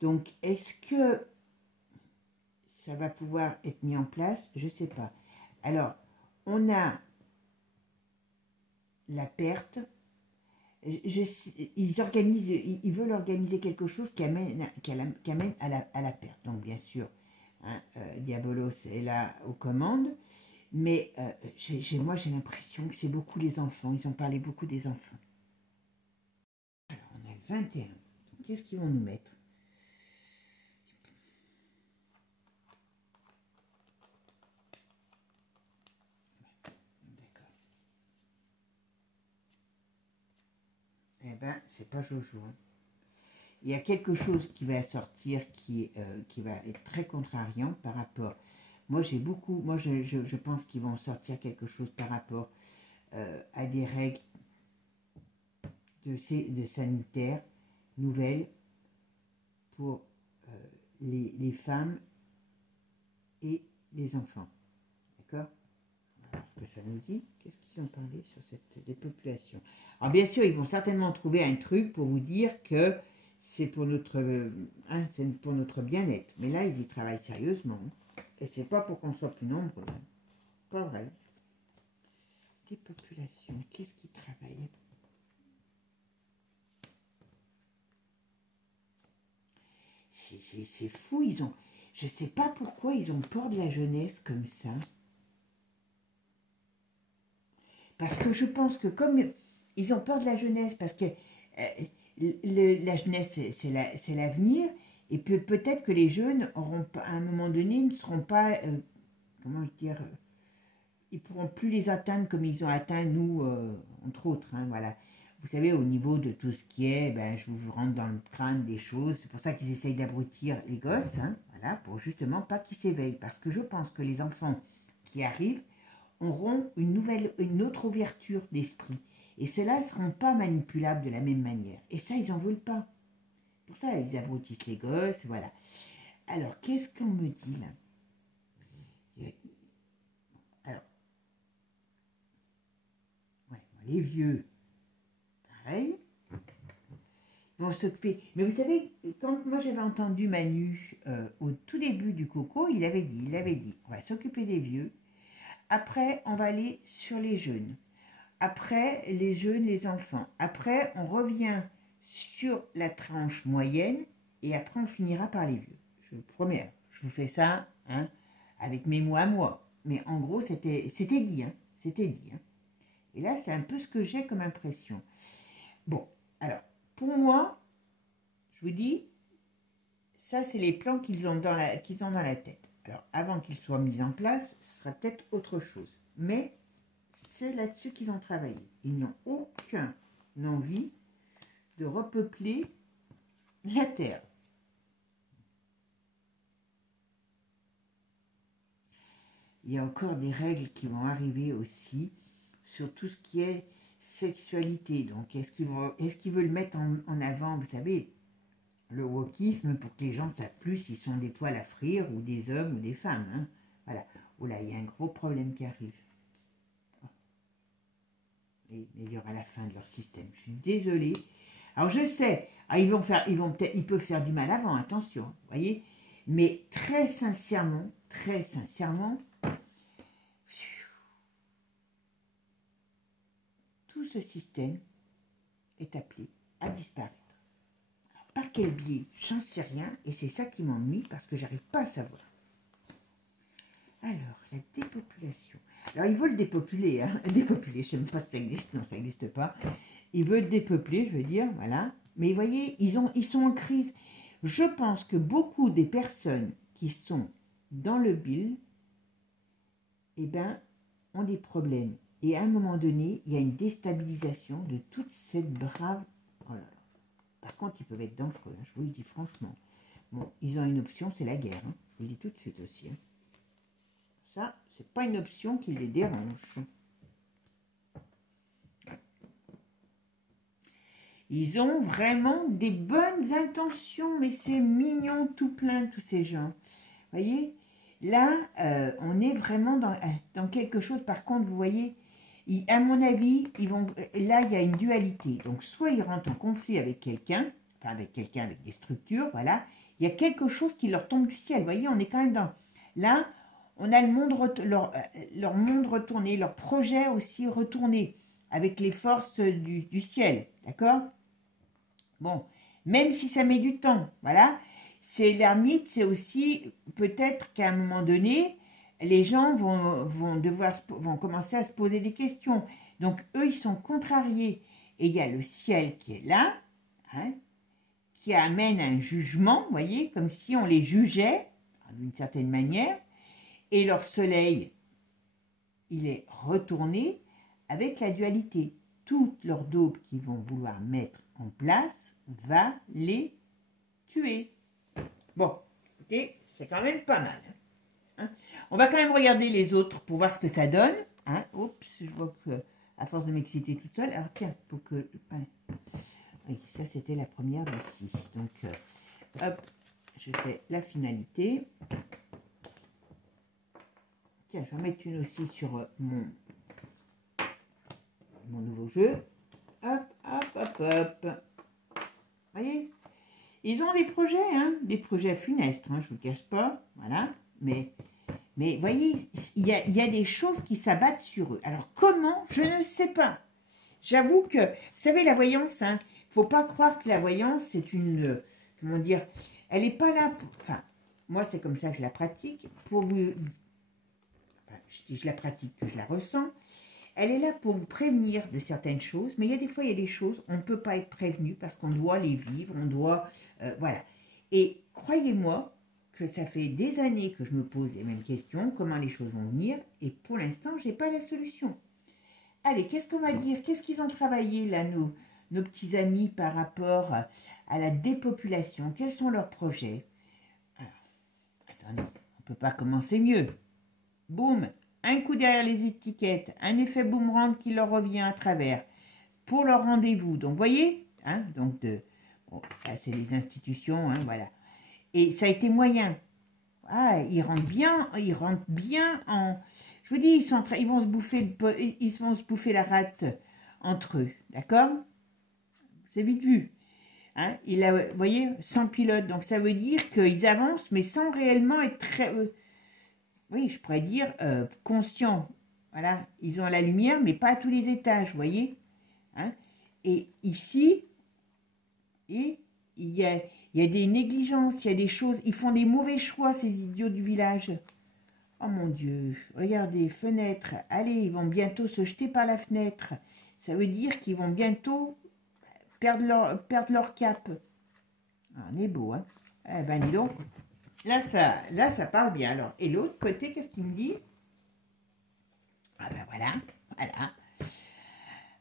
Donc, est-ce que ça va pouvoir être mis en place? Je ne sais pas. Alors, on a la perte. Ils veulent organiser quelque chose qui amène à la perte. Donc, bien sûr, hein, Diabolos est là aux commandes. Mais moi, j'ai l'impression que c'est beaucoup les enfants. Ils ont parlé beaucoup des enfants. Alors, on a le 21. Qu'est-ce qu'ils vont nous mettre? D'accord. Eh bien, c'est pas Jojo. Hein. Il y a quelque chose qui va sortir qui va être très contrariant par rapport... Moi, je pense qu'ils vont sortir quelque chose par rapport à des règles de sanitaire nouvelles pour les femmes et les enfants. D'accord? Voilà ce que ça nous dit. Qu'est-ce qu'ils ont parlé sur cette dépopulation? Alors bien sûr, ils vont certainement trouver un truc pour vous dire que c'est pour notre, c'est pour notre bien-être. Mais là, ils y travaillent sérieusement. Et c'est pas pour qu'on soit plus nombreux. Pas vrai. Dépopulation, qu'est-ce qu'ils travaillent? C'est fou, ils ont... Je sais pas pourquoi ils ont peur de la jeunesse comme ça. Parce que je pense que comme ils ont peur de la jeunesse, parce que la jeunesse, c'est l'avenir, et peut-être que les jeunes auront pas, à un moment donné, ne seront pas, comment dire, ils pourront plus les atteindre comme ils ont atteint nous, entre autres, hein, voilà. Vous savez, au niveau de tout ce qui est, ben, je vous rentre dans le crâne des choses, c'est pour ça qu'ils essayent d'abrutir les gosses, hein, voilà, pour justement pas qu'ils s'éveillent, parce que je pense que les enfants qui arrivent auront une autre ouverture d'esprit, et ceux-là ne seront pas manipulables de la même manière, et ça, ils n'en veulent pas. Pour ça, ils abrutissent les gosses, voilà. Alors, qu'est-ce qu'on me dit là? Alors, ouais, les vieux, pareil, ils vont s'occuper. Mais vous savez, quand moi j'avais entendu Manu au tout début du Coco, il avait dit, on va s'occuper des vieux. Après, on va aller sur les jeunes. Après, les jeunes, les enfants. Après, on revient sur la tranche moyenne et après, on finira par les vieux. Je vous promets, je vous fais ça hein, avec mes mots à moi. Mais en gros, c'était dit. Hein, c'était dit. Hein. Et là, c'est un peu ce que j'ai comme impression. Bon, alors, pour moi, je vous dis, ça, c'est les plans qu'ils ont dans la tête. Alors, avant qu'ils soient mis en place, ce sera peut-être autre chose. Mais c'est là-dessus qu'ils ont travaillé. Ils n'ont aucune envie de repeupler la Terre. Il y a encore des règles qui vont arriver aussi sur tout ce qui est sexualité. Donc, est-ce qu'ils veulent mettre en avant, vous savez, le wokisme pour que les gens savent plus s'ils sont des poils à frire ou des hommes ou des femmes. Hein. Voilà. Oh là, il y a un gros problème qui arrive. Et il y aura la fin de leur système. Je suis désolée. Alors je sais, ils peuvent faire du mal avant, attention, vous voyez. Mais très sincèrement, tout ce système est appelé à disparaître. Alors, par quel biais, j'en sais rien, et c'est ça qui m'ennuie parce que j'arrive pas à savoir. Alors, la dépopulation. Alors, ils veulent dépopuler, hein. Dépopuler, je ne sais même pas si ça existe, non, ça n'existe pas. Ils veulent dépeupler, je veux dire, voilà. Mais vous voyez, ils sont en crise. Je pense que beaucoup des personnes qui sont dans le bill, eh ben, ont des problèmes. Et à un moment donné, il y a une déstabilisation de toute cette brave... Oh là là. Par contre, ils peuvent être dangereux, hein, je vous le dis franchement. Bon, ils ont une option, c'est la guerre. Hein. Je vous le dis tout de suite aussi. Hein. Ça, c'est pas une option qui les dérange. Ils ont vraiment des bonnes intentions, mais c'est mignon tout plein, tous ces gens. Vous voyez, là, on est vraiment dans quelque chose. Par contre, vous voyez, à mon avis, là, il y a une dualité. Donc, soit ils rentrent en conflit avec quelqu'un, enfin avec des structures, voilà. Il y a quelque chose qui leur tombe du ciel. Vous voyez, on est quand même dans... Là, on a le monde leur monde retourné, leur projet aussi retourné, avec les forces du ciel, d'accord? Bon, même si ça met du temps, voilà. C'est l'ermite, c'est aussi peut-être qu'à un moment donné, les gens vont commencer à se poser des questions. Donc, eux, ils sont contrariés. Et il y a le ciel qui est là, hein, qui amène un jugement, vous voyez, comme si on les jugeait, d'une certaine manière. Et leur soleil, il est retourné avec la dualité. Toute leur daube qu'ils vont vouloir mettre en place va les tuer. Bon, écoutez, c'est quand même pas mal. Hein. On va quand même regarder les autres pour voir ce que ça donne. Hein. Oups, je vois que, à force de m'exciter toute seule. Alors tiens, pour que... Oui, ça c'était la première d'ici. Donc, hop, je fais la finalité. Tiens, je vais en mettre une aussi sur mon nouveau jeu. Hop, hop, hop, hop. Vous voyez? Ils ont des projets funestes, hein, je ne vous le cache pas, voilà, mais voyez, il y a des choses qui s'abattent sur eux. Alors comment? Je ne sais pas. J'avoue que, vous savez, la voyance, hein, faut pas croire que la voyance, c'est une, comment dire, elle n'est pas là, enfin, moi c'est comme ça que je la pratique, pour vous, enfin, je dis je la pratique, que je la ressens, elle est là pour vous prévenir de certaines choses, mais il y a des fois, il y a des choses, on ne peut pas être prévenu parce qu'on doit les vivre, on doit, voilà. Et croyez-moi que ça fait des années que je me pose les mêmes questions, comment les choses vont venir, et pour l'instant, je n'ai pas la solution. Allez, qu'est-ce qu'on va dire? Qu'est-ce qu'ils ont travaillé là, nos petits amis, par rapport à la dépopulation? Quels sont leurs projets? Alors, attendez, on ne peut pas commencer mieux. Boum, un coup derrière les étiquettes, un effet boomerang qui leur revient à travers pour leur rendez-vous. Donc, vous voyez, hein, donc bon, là, c'est les institutions, hein, voilà. Et ça a été moyen. Ah, ils rentrent bien en... Je vous dis, ils vont se bouffer la rate entre eux, d'accord? C'est vite vu. Hein? Vous voyez, sans pilote. Donc, ça veut dire qu'ils avancent, mais sans réellement être très... oui, je pourrais dire conscients. Voilà, ils ont la lumière, mais pas à tous les étages, vous voyez? Hein? Et ici, il y a des négligences, il y a des choses... Ils font des mauvais choix, ces idiots du village. Oh mon Dieu, regardez, fenêtre. Allez, ils vont bientôt se jeter par la fenêtre. Ça veut dire qu'ils vont bientôt perdre leur cap. Ah, on est beau, hein? Eh ben, dis donc. Là, ça parle bien. Alors, et l'autre côté, qu'est-ce qu'il me dit? Ah ben voilà, voilà.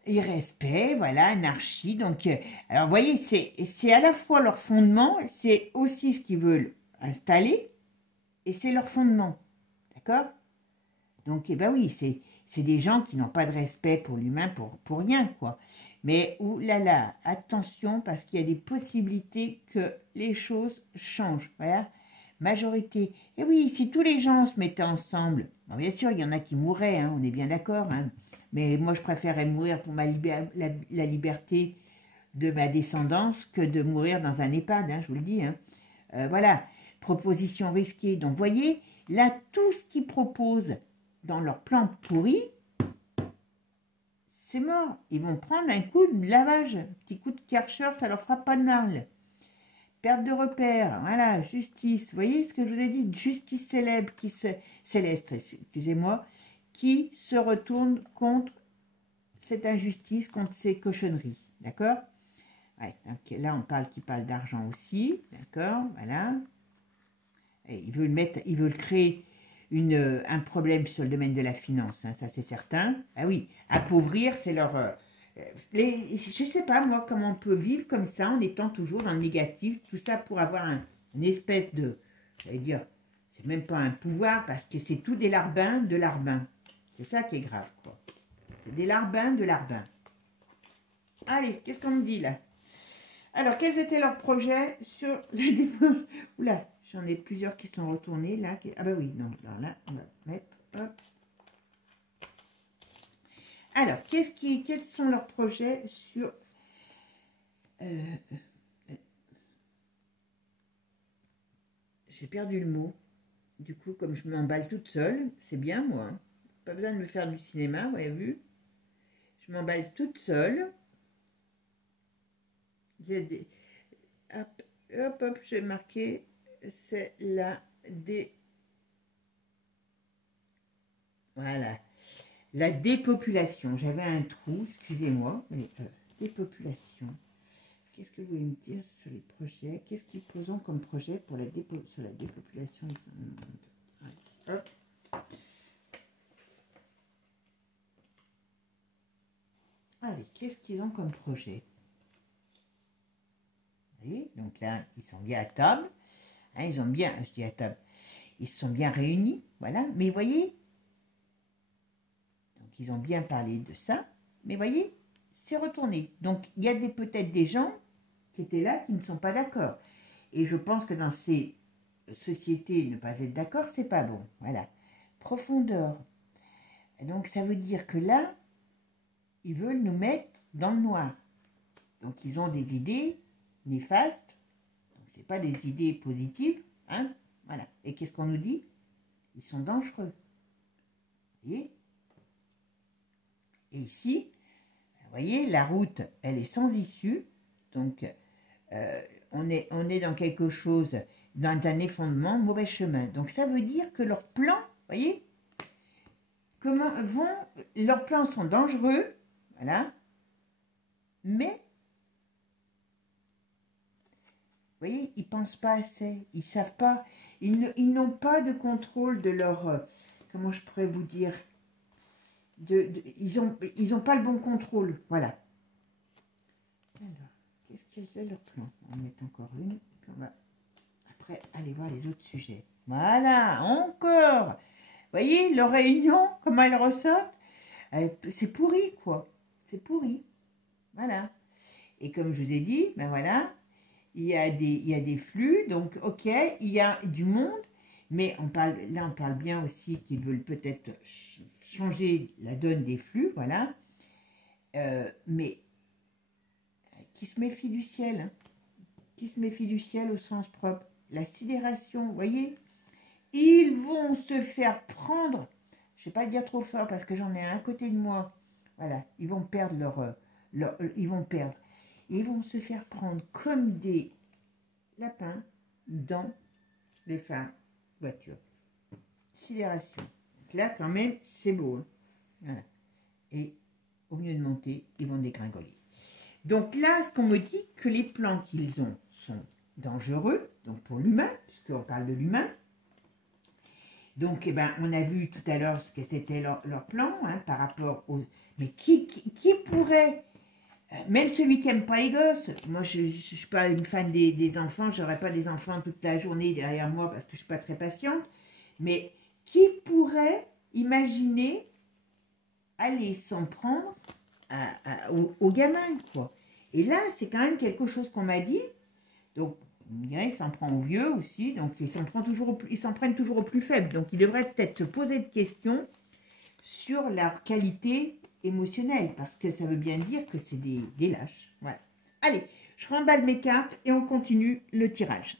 Et respect, voilà, anarchie. Donc, alors, vous voyez, c'est à la fois leur fondement, c'est aussi ce qu'ils veulent installer, et c'est leur fondement. D'accord? Donc, eh ben oui, c'est des gens qui n'ont pas de respect pour l'humain pour rien, quoi. Mais, oulala, attention, parce qu'il y a des possibilités que les choses changent, voilà. Majorité. Et oui, si tous les gens se mettaient ensemble, bon, bien sûr, il y en a qui mourraient, hein, on est bien d'accord, hein, mais moi, je préférerais mourir pour la liberté de ma descendance que de mourir dans un EHPAD, hein, je vous le dis. Hein. Voilà, proposition risquée. Donc, vous voyez, là, tout ce qu'ils proposent dans leur plan pourri, c'est mort. Ils vont prendre un coup de lavage. Un petit coup de Karcher, ça leur fera pas de mal. Perte de repères, voilà, justice. Vous voyez ce que je vous ai dit? Justice céleste, excusez-moi, qui se retourne contre cette injustice, contre ces cochonneries. D'accord? Ouais, donc là, qui parle d'argent aussi. D'accord? Voilà. Et ils veulent créer un problème sur le domaine de la finance, hein, ça c'est certain. Ah oui, appauvrir, c'est leur... je ne sais pas, moi, comment on peut vivre comme ça, en étant toujours dans le négatif, tout ça pour avoir une espèce de... J'allais dire, c'est même pas un pouvoir, parce que c'est tout des larbins de larbins. C'est ça qui est grave, quoi. C'est des larbins de larbins. Allez, qu'est-ce qu'on me dit, là? Alors, quels étaient leurs projets sur les dépenses? Oula, j'en ai plusieurs qui sont retournés, là. Ah bah oui, non, alors là, on va mettre, hop. Alors, quels sont leurs projets sur... J'ai perdu le mot. Du coup, comme je m'emballe toute seule, c'est bien, moi. Hein. Pas besoin de me faire du cinéma, vous avez vu? Je m'emballe toute seule. Il y a des... Hop, hop, hop, j'ai marqué... C'est la Voilà. La dépopulation. J'avais un trou, excusez-moi. Mais dépopulation. Qu'est-ce que vous voulez me dire sur les projets? Qu'est-ce qu'ils posent comme projet pour sur la dépopulation? Hop. Allez, qu'est-ce qu'ils ont comme projet? Vous voyez, donc là, ils sont bien à table. Hein, ils ont bien, je dis à table, ils se sont bien réunis, voilà. Mais vous voyez, donc ils ont bien parlé de ça. Mais vous voyez, c'est retourné. Donc, il y a peut-être des gens qui étaient là qui ne sont pas d'accord. Et je pense que dans ces sociétés, ne pas être d'accord, c'est pas bon. Voilà. Profondeur. Et donc, ça veut dire que là, ils veulent nous mettre dans le noir. Donc, ils ont des idées néfastes. c'est pas des idées positives, hein, voilà. Et qu'est-ce qu'on nous dit? Ils sont dangereux. Vous voyez? Et ici, vous voyez, la route, elle est sans issue, donc on est dans quelque chose, dans un effondrement, mauvais chemin. Donc ça veut dire que leurs plans, vous voyez, leurs plans sont dangereux, voilà, mais, vous voyez, ils ne pensent pas assez, ils ne savent pas, ils n'ont pas de contrôle de leur, comment je pourrais vous dire, ils ont pas le bon contrôle, voilà. Alors, qu'est-ce qu'ils ont leur plan? On va en mettre encore une, puis on va après aller voir les autres sujets. Voilà, encore. Vous voyez, leur réunion, comment elle ressort, c'est pourri, quoi. C'est pourri. Voilà. Et comme je vous ai dit, ben voilà, il y a des flux, donc ok, il y a du monde, mais on parle bien aussi qu'ils veulent peut-être changer la donne des flux, voilà. Mais qui se méfie du ciel, hein, qui se méfie du ciel au sens propre. La sidération, vous voyez, ils vont se faire prendre, je ne vais pas le dire trop fort parce que j'en ai un à côté de moi, voilà, ils vont perdre ils vont perdre. Ils vont se faire prendre comme des lapins dans les voitures. Sidération. Donc là, quand même, c'est beau. Hein. Voilà. Et au lieu de monter, ils vont dégringoler. Donc là, ce qu'on me dit, que les plans qu'ils ont sont dangereux, donc pour l'humain, puisqu'on parle de l'humain. Donc, eh ben, on a vu tout à l'heure ce que c'était leur plan, hein, par rapport au... Mais qui pourrait... Même celui qui n'aime pas les gosses, moi je ne suis pas une fan des enfants, je n'aurai pas des enfants toute la journée derrière moi parce que je ne suis pas très patiente, mais qui pourrait imaginer aller s'en prendre aux gamins, quoi. Et là, c'est quand même quelque chose qu'on m'a dit, donc on dirait il s'en prend aux vieux aussi, donc ils s'en prennent toujours aux plus faibles, donc ils devraient peut-être se poser des questions sur leur qualité émotionnelle, parce que ça veut bien dire que c'est des lâches. Voilà. Allez, je remballe mes cartes et on continue le tirage.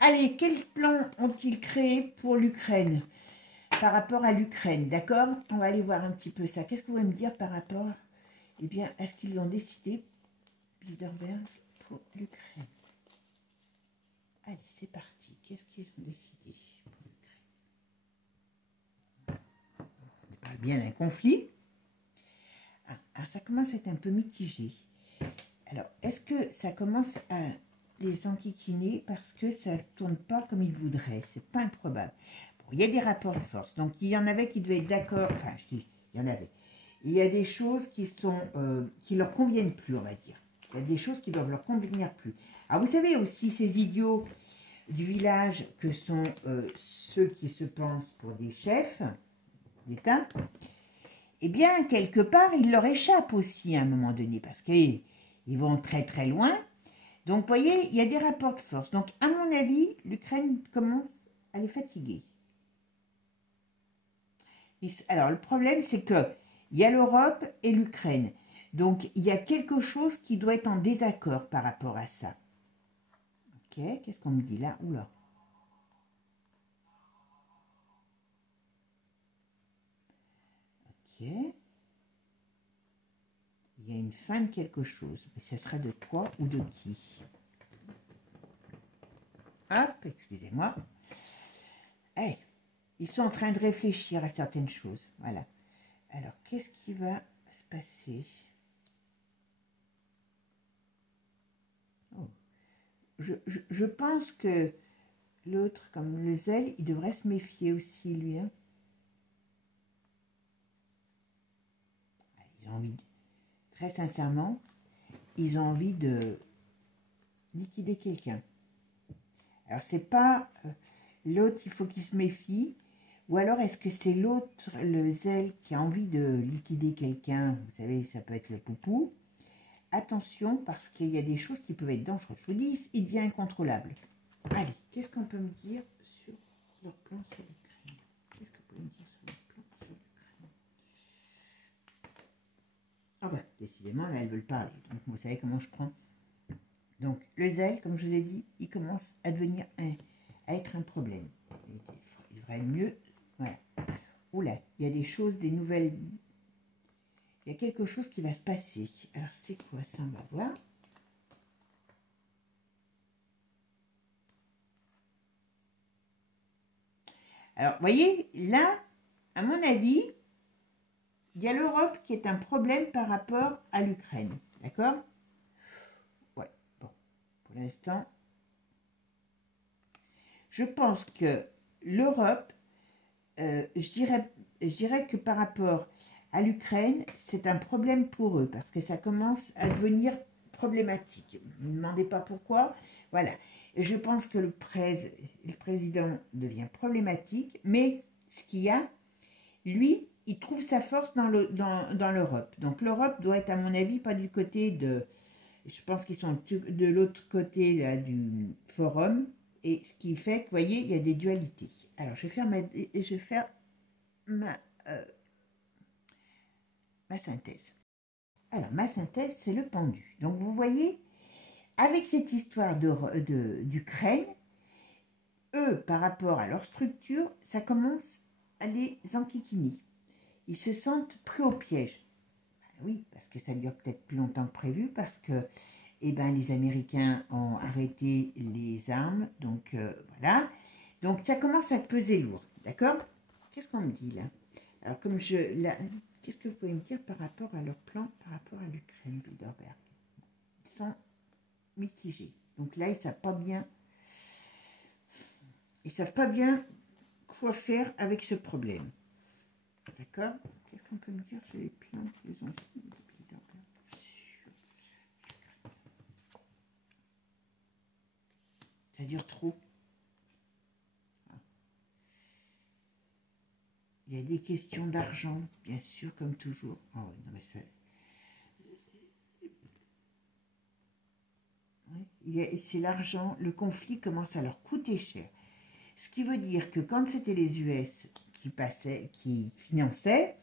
Allez, quel plan ont-ils créé pour l'Ukraine? Par rapport à l'Ukraine, d'accord? On va aller voir un petit peu ça. Qu'est-ce que vous pouvez me dire par rapport, eh bien, à ce qu'ils ont décidé, Bilderberg, pour l'Ukraine? Allez, c'est parti. Qu'est-ce qu'ils ont décidé pour l'Ukraine? On parle bien d'un conflit. Alors, ça commence à être un peu mitigé. Alors, est-ce que ça commence à les enquiquiner parce que ça ne tourne pas comme ils voudraient? C'est pas improbable. Bon, il y a des rapports de force. Donc, il y en avait qui devaient être d'accord. Enfin, je dis, il y en avait. Il y a des choses qui leur conviennent plus, on va dire. Il y a des choses qui doivent leur convenir plus. Alors, vous savez aussi, ces idiots du village que sont ceux qui se pensent pour des chefs d'État, eh bien, quelque part, ils leur échappent aussi à un moment donné, parce qu'ils vont très très loin. Donc, vous voyez, il y a des rapports de force. Donc, à mon avis, l'Ukraine commence à les fatiguer. Alors, le problème, c'est que il y a l'Europe et l'Ukraine. Donc, il y a quelque chose qui doit être en désaccord par rapport à ça. Ok, qu'est-ce qu'on me dit là? Oula. Ok. Il y a une fin de quelque chose. Mais ce serait de quoi ou de qui? Hop, excusez-moi. Hey, ils sont en train de réfléchir à certaines choses. Voilà. Alors, qu'est-ce qui va se passer? Oh. Je pense que l'autre, comme le zèle, il devrait se méfier aussi, lui. Hein. Ils ont envie, très sincèrement, ils ont envie de liquider quelqu'un. Alors, c'est pas l'autre, il faut qu'il se méfie. Ou alors, est-ce que c'est l'autre, le zèle, qui a envie de liquider quelqu'un? Vous savez, ça peut être le poupou. Attention, parce qu'il y a des choses qui peuvent être dangereuses. Je vous dis, il devient incontrôlable. Allez, qu'est-ce qu'on peut me dire sur leur plan sur l'Ukraine? Qu'est-ce que vous pouvez me dire sur leur plan sur l'Ukraine? Ah ben, décidément, là, elles veulent parler. Donc, vous savez comment je prends Donc, le zèle, comme je vous ai dit, il commence à devenir à être un problème. Il devrait mieux... Voilà. Oula, il y a des choses, des nouvelles... Il y a quelque chose qui va se passer. Alors, c'est quoi ça? On va voir. Alors, vous voyez, là, à mon avis, il y a l'Europe qui est un problème par rapport à l'Ukraine. D'accord? Ouais, bon, pour l'instant, je pense que l'Europe, je dirais que par rapport à l'Ukraine, c'est un problème pour eux, parce que ça commence à devenir problématique. Ne me demandez pas pourquoi. Voilà. Je pense que le président devient problématique, mais ce qu'il y a, lui, il trouve sa force dans l'Europe. Donc l'Europe doit être, à mon avis, pas du côté de... Je pense qu'ils sont de l'autre côté là, du forum. Et ce qui fait que, vous voyez, il y a des dualités. Alors, je vais faire ma synthèse. Alors, ma synthèse, c'est le pendu. Donc, vous voyez, avec cette histoire d'Ukraine, eux, par rapport à leur structure, ça commence à les enquiquiner. Ils se sentent pris au piège. Ben oui, parce que ça dure peut-être plus longtemps que prévu, parce que les Américains ont arrêté les armes, donc voilà. Donc ça commence à peser lourd, d'accord? Qu'est-ce qu'on me dit là? Alors qu'est-ce que vous pouvez me dire par rapport à leur plan, par rapport à l'Ukraine, Bilderberg? Ils sont mitigés. Donc là, ils savent pas bien quoi faire avec ce problème. D'accord? Qu'est-ce qu'on peut me dire sur les plans qu'ils ont fait de Bilderberg? Ça dure trop. Il y a des questions d'argent, bien sûr, comme toujours. Oh, non, mais ça... C'est l'argent, le conflit commence à leur coûter cher. Ce qui veut dire que quand c'était les US qui finançaient,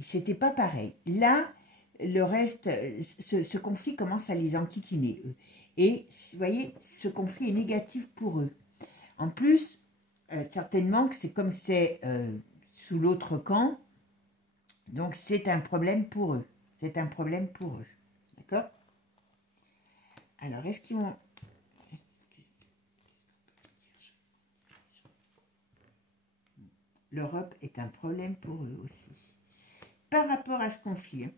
c'était pas pareil. Là, le reste, ce conflit commence à les enquiquiner, eux. Et, vous voyez, ce conflit est négatif pour eux. En plus, certainement que c'est comme c'est sous l'autre camp, donc c'est un problème pour eux. C'est un problème pour eux. D'accord? Alors, est-ce qu'ils vont... L'Europe est un problème pour eux aussi. Par rapport à ce conflit, hein,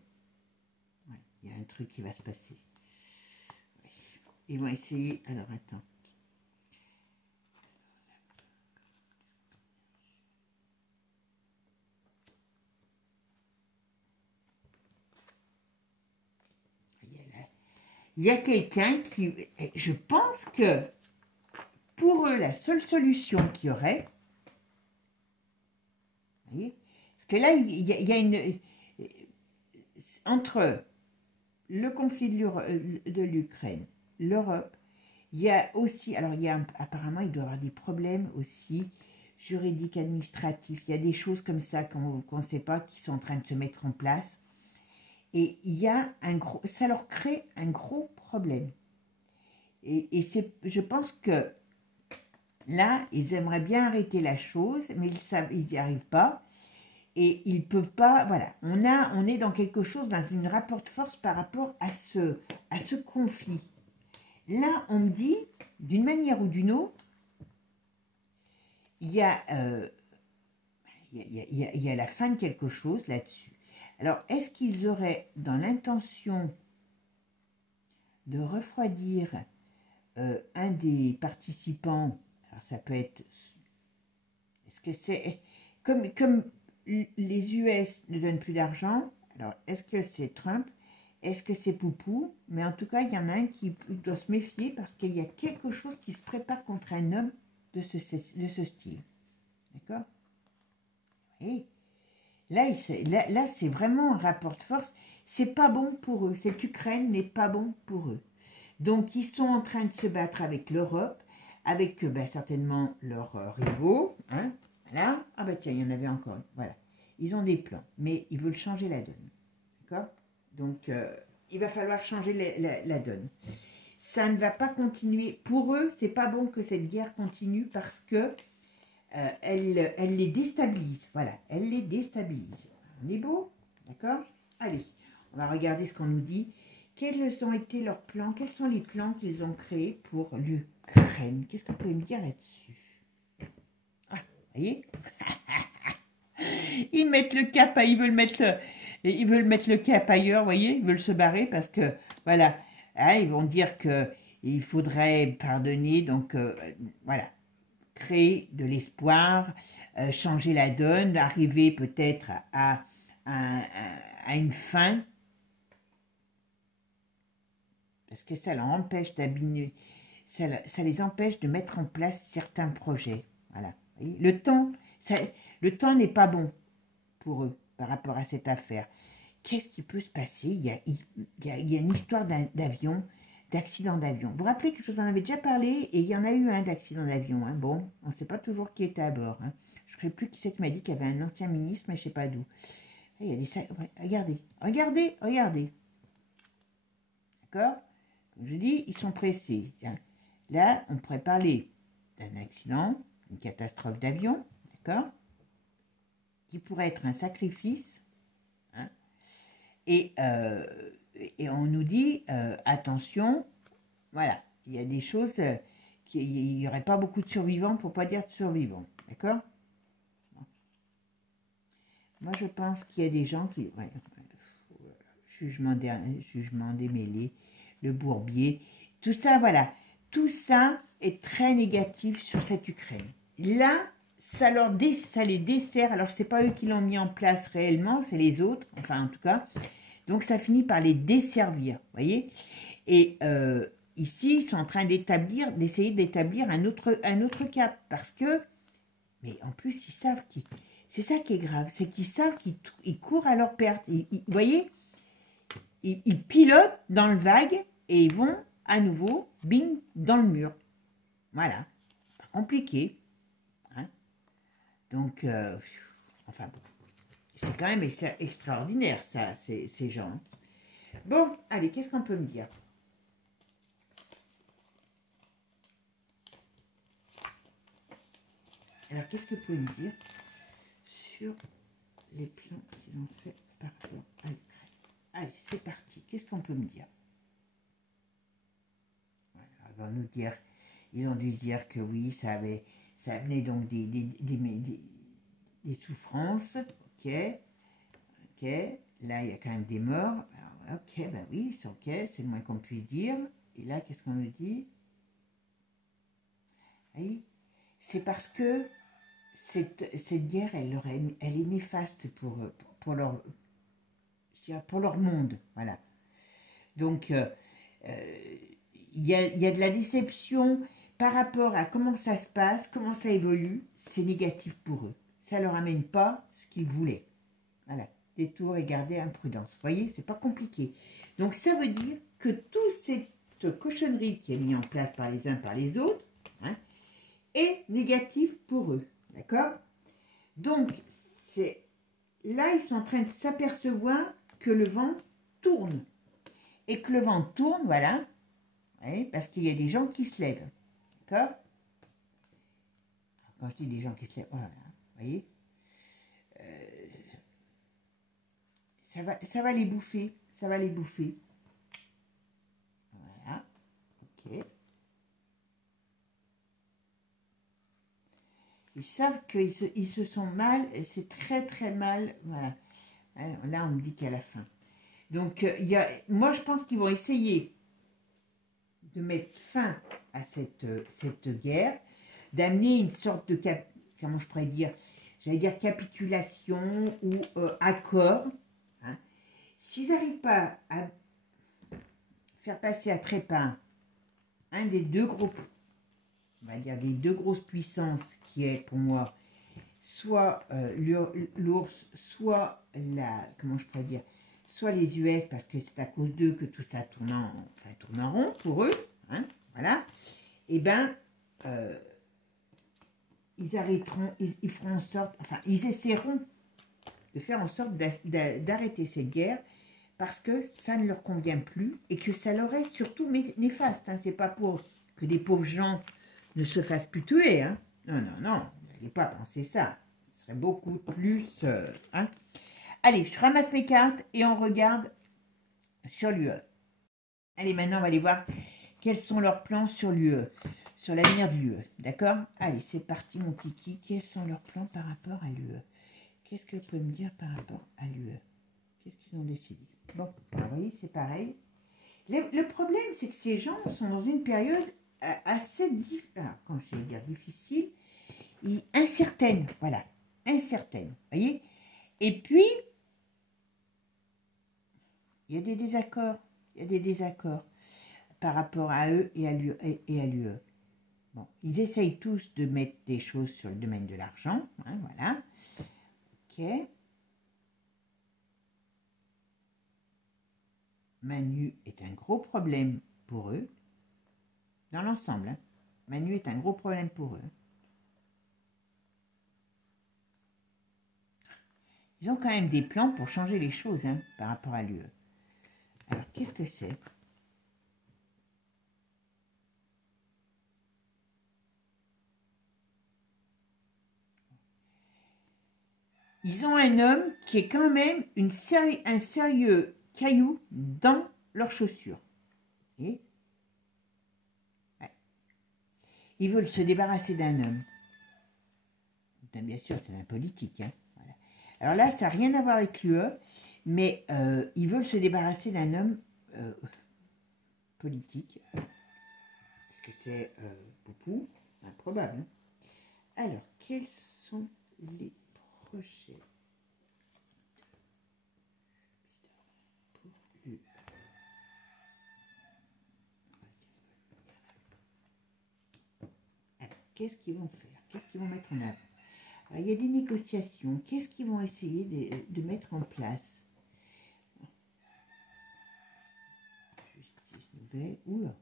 ouais, il y a un truc qui va se passer. Ouais. Ils vont essayer... Alors, attends. Il y a quelqu'un qui... Je pense que pour eux, la seule solution qu'il y aurait... Vous voyez? Parce que là, il y a une... Entre le conflit de l'Ukraine, l'Europe, il y a aussi... Alors, apparemment, il doit y avoir des problèmes aussi juridiques, administratifs. Il y a des choses comme ça qu'on ne sait pas qui sont en train de se mettre en place. Et il y a ça leur crée un gros problème. Et je pense que là, ils aimeraient bien arrêter la chose, mais ils n'y arrivent pas. Et ils ne peuvent pas, voilà. On est dans quelque chose, dans une rapport de force par rapport à ce conflit. Là, on me dit, d'une manière ou d'une autre, il y a la fin de quelque chose là-dessus. Alors, est-ce qu'ils auraient dans l'intention de refroidir un des participants? Alors, ça peut être... Est-ce que c'est... Comme les US ne donnent plus d'argent, alors est-ce que c'est Trump? Est-ce que c'est Poupou? Mais en tout cas, il y en a un qui doit se méfier parce qu'il y a quelque chose qui se prépare contre un homme de ce style. D'accord? Oui. Là, c'est vraiment un rapport de force. C'est pas bon pour eux. Cette Ukraine n'est pas bon pour eux. Donc, ils sont en train de se battre avec l'Europe, avec certainement leurs rivaux. Hein, voilà. Ah bah tiens, il y en avait encore. Voilà. Ils ont des plans, mais ils veulent changer la donne. D'accord? Donc, il va falloir changer la donne. ça ne va pas continuer. Pour eux, c'est pas bon que cette guerre continue parce que elle les déstabilise. Voilà, elle les déstabilise. On est beau, d'accord? Allez, on va regarder ce qu'on nous dit. Quels ont été leurs plans? Quels sont les plans qu'ils ont créés pour l'Ukraine? Qu'est-ce que vous pouvez me dire là-dessus? Ah, vous voyez? Ils mettent le cap, ils veulent mettre le cap ailleurs, vous voyez? Ils veulent se barrer parce que, voilà, hein, ils vont dire qu'il faudrait pardonner, donc voilà, créer de l'espoir, changer la donne, arriver peut-être à une fin, parce que ça leur empêche d'abîmer, ça les empêche de mettre en place certains projets. Voilà. Le temps n'est pas bon pour eux par rapport à cette affaire. Qu'est-ce qui peut se passer? Il y a une histoire d'avion, d'accident d'avion. Vous vous rappelez que je vous en avais déjà parlé et il y en a eu un d'accident d'avion. Hein. Bon, on ne sait pas toujours qui était à bord. Hein. Je ne sais plus qui c'est qui m'a dit qu'il y avait un ancien ministre, mais je ne sais pas d'où. Il y a des... Ouais, regardez, regardez, regardez. D'accord? Comme je dis, ils sont pressés. Tiens. Là, on pourrait parler d'un accident, une catastrophe d'avion, d'accord? Qui pourrait être un sacrifice. Hein? Et on nous dit, attention, voilà, il y a des choses, il n'y aurait pas beaucoup de survivants pour ne pas dire de survivants, d'accord? Moi, je pense qu'il y a des gens qui... Ouais, jugement démêlé, le bourbier, tout ça, voilà. Tout ça est très négatif sur cette Ukraine. Là, ça les dessert. Alors, ce n'est pas eux qui l'ont mis en place réellement, c'est les autres, enfin, en tout cas. Donc, ça finit par les desservir, vous voyez? Et ici, ils sont en train d'essayer d'établir un autre cap. Parce que, mais en plus, ils savent qu'ils... C'est ça qui est grave, c'est qu'ils savent qu'ils courent à leur perte. Vous voyez, ils pilotent dans le vague et ils vont à nouveau, bing, dans le mur. Voilà, pas compliqué. Hein. Donc, enfin bon, c'est quand même extraordinaire ça, ces gens. Hein. Bon, allez, qu'est-ce qu'on peut me dire? Alors, qu'est-ce que vous pouvez me dire sur les plans qu'ils ont fait par rapport à l'Ukraine? Allez, c'est parti. Qu'est-ce qu'on peut me dire? Voilà, ils ont dû se dire que oui, ça amenait donc des souffrances. Ok. Là, il y a quand même des morts. Alors, ok, ben oui, c'est ok, c'est le moins qu'on puisse dire. Et là, qu'est-ce qu'on nous dit? Oui, c'est parce que cette guerre, elle est néfaste pour leur monde. Voilà. Donc, il y a de la déception par rapport à comment ça se passe, comment ça évolue. C'est négatif pour eux. Ça ne leur amène pas ce qu'ils voulaient. Voilà. Détour et garder imprudence. Vous voyez, c'est pas compliqué. Donc, ça veut dire que toute cette cochonnerie qui est mise en place par les uns par les autres, hein, est négatif pour eux. D'accord? Donc, là, ils sont en train de s'apercevoir que le vent tourne. Et que le vent tourne, voilà, ouais, parce qu'il y a des gens qui se lèvent. D'accord? Quand je dis des gens qui se lèvent, voilà, vous voyez, ça va les bouffer. Ça va les bouffer. Voilà, ok. Ils savent qu'ils se sont mal, c'est très très mal, voilà. Là, on me dit qu'à la fin. Donc, moi, je pense qu'ils vont essayer de mettre fin à cette guerre, d'amener une sorte de, comment je pourrais dire, j'allais dire capitulation ou accord. Hein. S'ils n'arrivent pas à faire passer à trépas un des deux groupes, on va dire des deux grosses puissances qui est pour moi soit l'URSS, soit comment je pourrais dire, soit les US, parce que c'est à cause d'eux que tout ça tourne en rond pour eux, hein, voilà, et bien, ils arrêteront, ils feront en sorte, enfin, ils essaieront de faire en sorte d'arrêter cette guerre, parce que ça ne leur convient plus et que ça leur est surtout néfaste. Hein. C'est pas pour que les pauvres gens ne se fassent plus tuer. Hein. Non, non, non, n'allez pas penser ça. Ce serait beaucoup plus... hein. Allez, je ramasse mes cartes et on regarde sur l'UE. Allez, maintenant, on va aller voir quels sont leurs plans sur l'UE, sur l'avenir de l'UE. D'accord? Allez, c'est parti, mon kiki. Quels sont leurs plans par rapport à l'UE? Qu'est-ce que vous pouvez me dire par rapport à l'UE? Qu'est-ce qu'ils ont décidé? Bon, vous voyez, c'est pareil. Le problème, c'est que ces gens sont dans une période assez quand je vais dire difficile, incertaine, voilà, incertaine, vous voyez. Et puis, il y a des désaccords par rapport à eux et à l'UE. Bon, ils essayent tous de mettre des choses sur le domaine de l'argent, hein, voilà. Ok. Manu est un gros problème pour eux, dans l'ensemble. Hein. Manu est un gros problème pour eux. Ils ont quand même des plans pour changer les choses hein, par rapport à l'UE. Alors, qu'est-ce que c'est? Ils ont un homme qui est quand même un sérieux caillou dans leurs chaussures. Et ouais. Ils veulent se débarrasser d'un homme. Bien sûr, c'est un politique. Hein. Voilà. Alors là, ça n'a rien à voir avec l'UE, mais ils veulent se débarrasser d'un homme politique. Est-ce que c'est Poupou? Improbable. Hein. Alors, quels sont les projets pour l'UE? Alors, qu'est-ce qu'ils vont faire? Qu'est-ce qu'ils vont mettre en œuvre? Alors, il y a des négociations. Qu'est-ce qu'ils vont essayer de mettre en place? Justice nouvelle. Oula.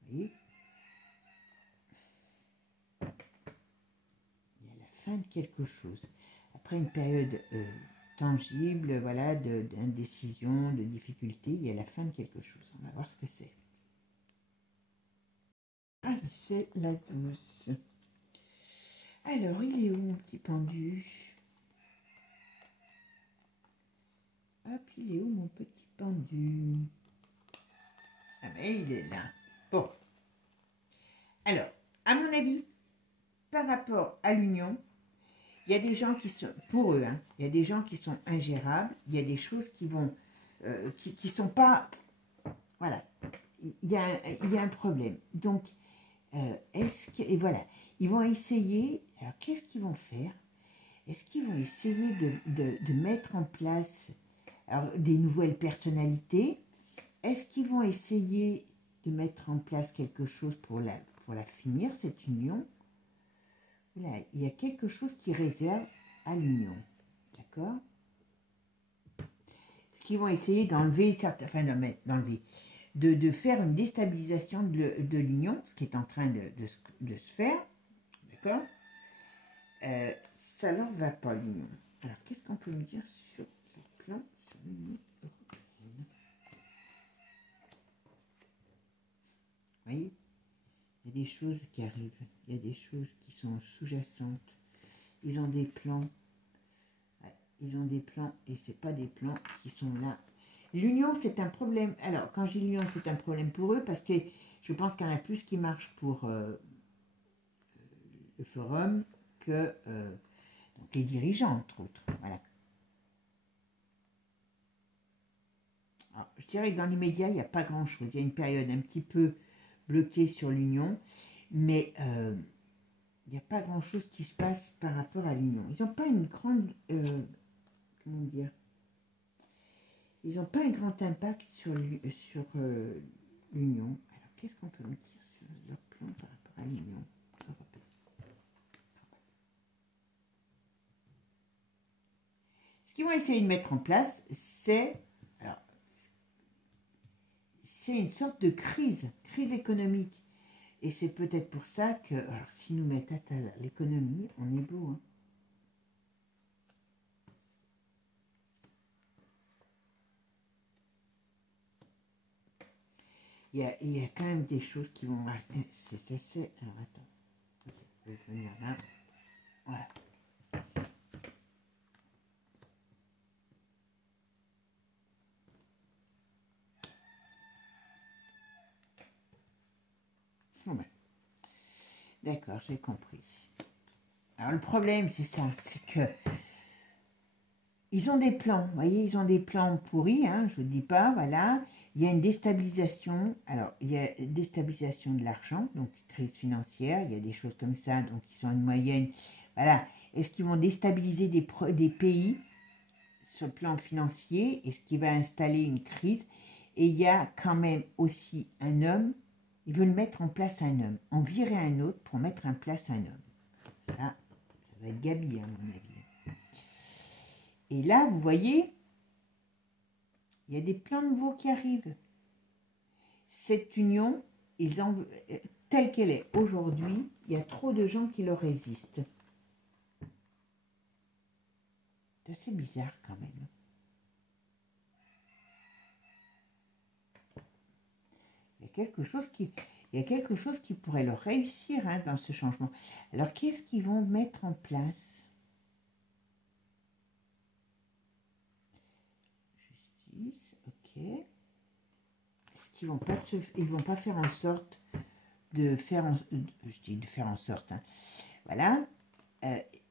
Vous voyez? Il y a la fin de quelque chose. Après une période tangible, voilà, d'indécision, de difficulté, il y a la fin de quelque chose. On va voir ce que c'est. Ah, c'est la 12. Alors, il est où mon petit pendu? Hop, il est où mon petit pendu? Ah ben, il est là. Bon. Alors, à mon avis, par rapport à l'union, il y a des gens qui sont, pour eux, hein, il y a des gens qui sont ingérables, il y a des choses qui vont, qui sont pas, voilà, il y a un problème. Donc, et voilà, ils vont essayer, alors qu'est-ce qu'ils vont faire? Est-ce qu'ils vont essayer de mettre en place alors, des nouvelles personnalités? Est-ce qu'ils vont essayer de mettre en place quelque chose pour la finir, cette union? Là, il y a quelque chose qui réserve à l'union. D'accord? Ce qu'ils vont essayer d'enlever, enfin d'enlever, de faire une déstabilisation de l'union, ce qui est en train de se faire. D'accord? Ça leur va pas, l'union. Alors, qu'est-ce qu'on peut me dire sur le plan sur l'union européenne? Vous voyez? Il y a des choses qui arrivent, il y a des choses qui sont sous-jacentes. Ils ont des plans. Ouais, ils ont des plans et c'est pas des plans qui sont là. L'union, c'est un problème. Alors, quand je dis l'union, c'est un problème pour eux parce que je pense qu'il y en a plus qui marchent pour le forum que donc les dirigeants, entre autres. Voilà. Alors, je dirais que dans l'immédiat, il n'y a pas grand-chose. Il y a une période un petit peu bloquée sur l'union, mais il n'y a pas grand-chose qui se passe par rapport à l'union. Ils n'ont pas une grande... comment dire? Ils n'ont pas un grand impact sur l'union. Alors, qu'est-ce qu'on peut me dire sur leur plan par rapport à l'union européenne? Ce qu'ils vont essayer de mettre en place, c'est une sorte de crise économique. Et c'est peut-être pour ça que, alors, si nous mettons à l'économie, on est beau. Hein. il y a quand même des choses qui vont marquer. C'est assez... Alors, attends. Ok, je vais venir là. Voilà. Bon, ben. D'accord, j'ai compris. Alors, le problème, c'est ça. C'est que ils ont des plans. Vous voyez, ils ont des plans pourris. Hein, je ne vous dis pas, voilà. Il y a une déstabilisation. Alors, il y a une déstabilisation de l'argent, donc crise financière. Il y a des choses comme ça, donc ils sont à une moyenne. Voilà. Est-ce qu'ils vont déstabiliser des pays sur le plan financier? Est-ce qu'il va installer une crise? Et il y a quand même aussi un homme. Ils veulent mettre en place un homme, en virer un autre pour mettre en place un homme. Là, ça va être Gabi, à mon avis. Et là, vous voyez, il y a des plans nouveaux qui arrivent. Cette union, telle qu'elle est aujourd'hui, il y a trop de gens qui leur résistent. C'est assez bizarre quand même. Il y a quelque chose qui pourrait leur réussir hein, dans ce changement. Alors, qu'est-ce qu'ils vont mettre en place? Justice, ok. Est-ce qu'ils vont pas ils vont pas faire en sorte de faire en sorte. Hein. Voilà.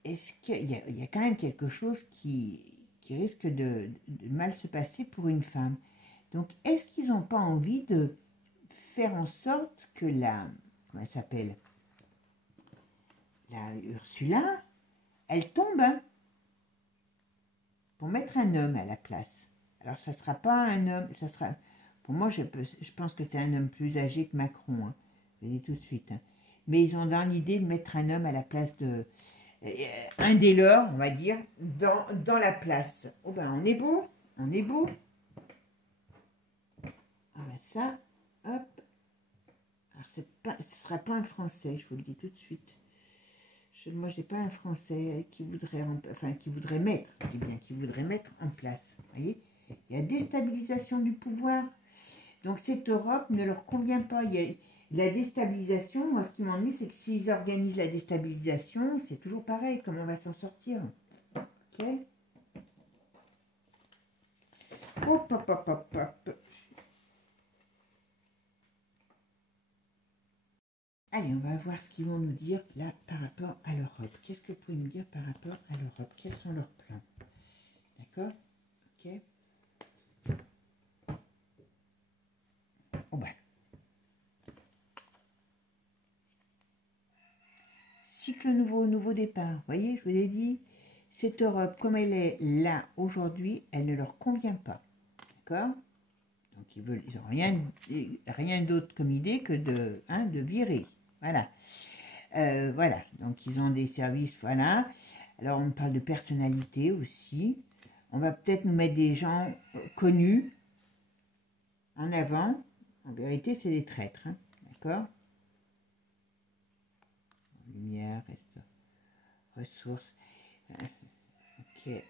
Est-ce qu'il y a quand même quelque chose qui risque de mal se passer pour une femme? Donc, est-ce qu'ils n'ont pas envie de faire en sorte que comment elle s'appelle? La Ursula, elle tombe hein, pour mettre un homme à la place. Alors, ça ne sera pas un homme, ça sera... Pour moi, je pense que c'est un homme plus âgé que Macron. Hein. Je le dis tout de suite. Hein. Mais ils ont dans l'idée de mettre un homme à la place de... un des leurs, on va dire, dans la place. Oh ben, on est beau. On est beau. Ah ben ça, hop. Alors, ce ne sera pas un Français, je vous le dis tout de suite. Moi, je n'ai pas un Français qui voudrait, mettre, je dis bien, qui voudrait mettre en place. Vous voyez, il y a déstabilisation du pouvoir. Donc, cette Europe ne leur convient pas. Il y a la déstabilisation, moi, ce qui m'ennuie, c'est que s'ils organisent la déstabilisation, c'est toujours pareil. Comment on va s'en sortir? Ok. Hop, hop, hop, hop, hop. Allez, on va voir ce qu'ils vont nous dire là par rapport à l'Europe. Qu'est-ce que vous pouvez me dire par rapport à l'Europe? Quels sont leurs plans? D'accord? Ok. Oh ben. Cycle nouveau départ. Vous voyez, je vous l'ai dit, cette Europe, comme elle est là aujourd'hui, elle ne leur convient pas. D'accord? Donc ils n'ont rien d'autre comme idée que de virer. Voilà. Voilà. Donc ils ont des services, voilà. Alors on parle de personnalité aussi. On va peut-être nous mettre des gens connus en avant. En vérité, c'est des traîtres. Hein. D'accord? Lumière, ressources. Ok.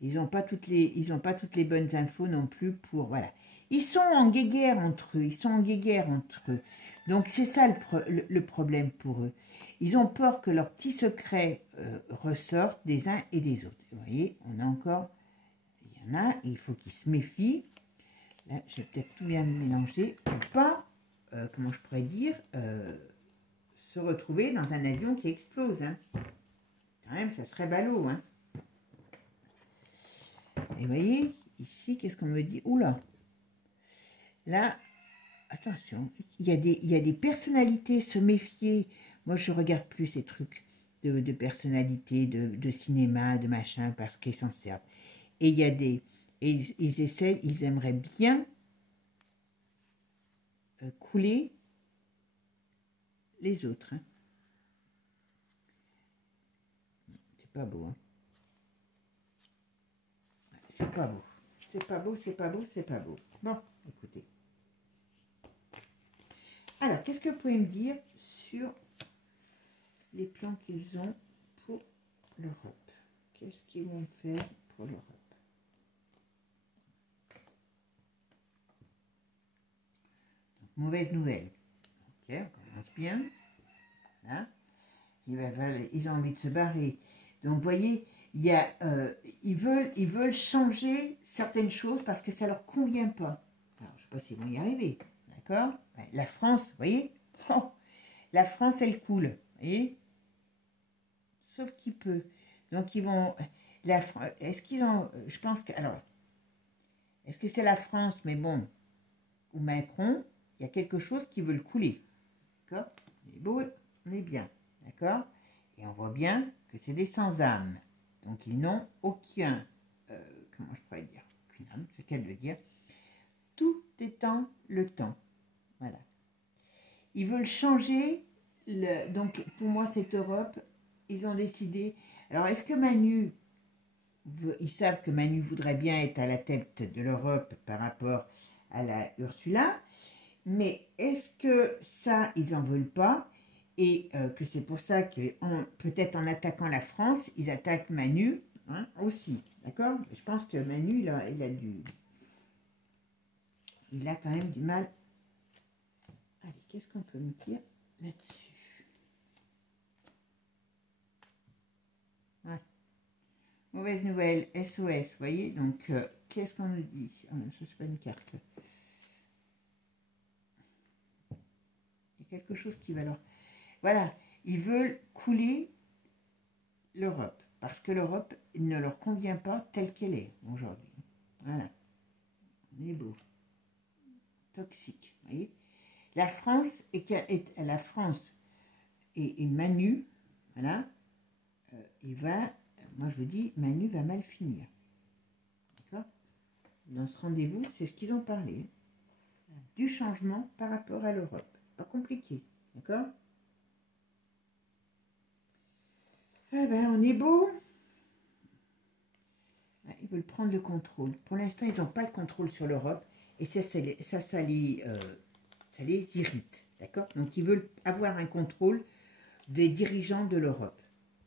Ils n'ont pas toutes les bonnes infos non plus pour... Voilà. Ils sont en guéguerre entre eux. Donc, c'est ça le problème pour eux. Ils ont peur que leurs petits secrets ressortent des uns et des autres. Vous voyez, on a encore... Il y en a, il faut qu'ils se méfient. Là, je vais peut-être tout bien mélanger. Pour pas, comment je pourrais dire, se retrouver dans un avion qui explose. Hein. Quand même, ça serait ballot, hein. Et vous voyez, ici, qu'est-ce qu'on me dit? Oula! Là, attention, il y a des personnalités, se méfier. Moi, je regarde plus ces trucs de personnalités, de cinéma, de machin, parce qu'ils s'en servent. Et il y a des... Et ils aimeraient bien couler les autres. Hein. C'est pas beau, hein. C'est pas beau. C'est pas beau, c'est pas beau, c'est pas beau. Bon, écoutez. Alors, qu'est-ce que vous pouvez me dire sur les plans qu'ils ont pour l'Europe? Qu'est-ce qu'ils vont faire pour l'Europe? mauvaise nouvelle. Ok, on commence bien. Voilà. Ils ont envie de se barrer. Donc, vous voyez, ils veulent changer certaines choses parce que ça ne leur convient pas. Alors, je ne sais pas s'ils vont y arriver. D'accord? La France, vous voyez? Oh, la France, elle coule. Vous voyez? Sauf qu'il peut. Donc, ils vont... Est-ce qu'ils ont... Je pense que... Alors, est-ce que c'est la France, mais bon, ou Macron, il y a quelque chose qui veut le couler. D'accord? On est beau, on est bien. D'accord? Et on voit bien que c'est des sans-âme. Donc, ils n'ont aucun... comment je pourrais dire? Aucune âme, c'est le cas de le dire. Tout étant le temps. Voilà. Ils veulent changer... Donc, pour moi, cette Europe, ils ont décidé... Alors, est-ce que Manu... Ils savent que Manu voudrait bien être à la tête de l'Europe par rapport à la Ursula, mais est-ce que ça, ils n'en veulent pas et que c'est pour ça que peut-être en attaquant la France, ils attaquent Manu aussi, d'accord? Je pense que Manu, il a quand même du mal. Allez, qu'est-ce qu'on peut me dire là-dessus? Ouais. Mauvaise nouvelle, SOS, vous voyez, donc qu'est-ce qu'on nous dit? Oh, je ne sais pas une carte. Il y a quelque chose qui va leur... Voilà, ils veulent couler l'Europe, parce que l'Europe ne leur convient pas telle qu'elle est aujourd'hui. Voilà, on est beau. Toxique, vous voyez. La France la France et Manu, voilà, il va... Moi, je vous dis, Manu va mal finir. D'accord? Dans ce rendez-vous, c'est ce qu'ils ont parlé. Du changement par rapport à l'Europe. Pas compliqué. D'accord? Eh ben, on est beau. Ils veulent prendre le contrôle. Pour l'instant, ils n'ont pas le contrôle sur l'Europe. Et ça les irrite. D'accord? Donc, ils veulent avoir un contrôle des dirigeants de l'Europe.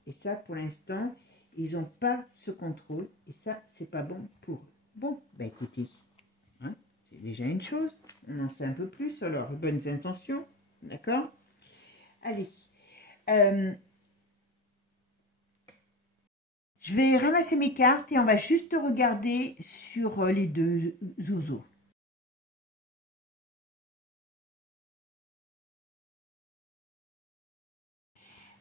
Et ça, pour l'instant... Ils n'ont pas ce contrôle et ça, c'est pas bon pour eux. Bon, ben écoutez, hein, c'est déjà une chose. On en sait un peu plus sur leurs bonnes intentions. D'accord? Allez. Je vais ramasser mes cartes et on va juste regarder sur les deux ouzos.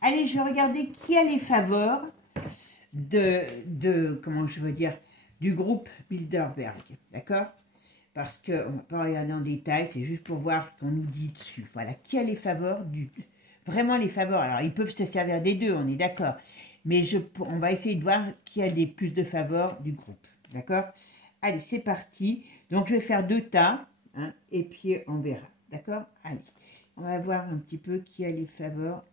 Allez, je vais regarder qui a les faveurs comment je veux dire, du groupe Bilderberg, d'accord? Parce qu'on ne va pas regarder en détail, c'est juste pour voir ce qu'on nous dit dessus. Voilà, qui a les faveurs vraiment les faveurs. Alors, ils peuvent se servir des deux, on est d'accord. Mais on va essayer de voir qui a les plus de faveurs du groupe, d'accord? Allez, c'est parti. Donc, je vais faire 2 tas, hein, et puis on verra, d'accord? Allez, on va voir un petit peu qui a les faveurs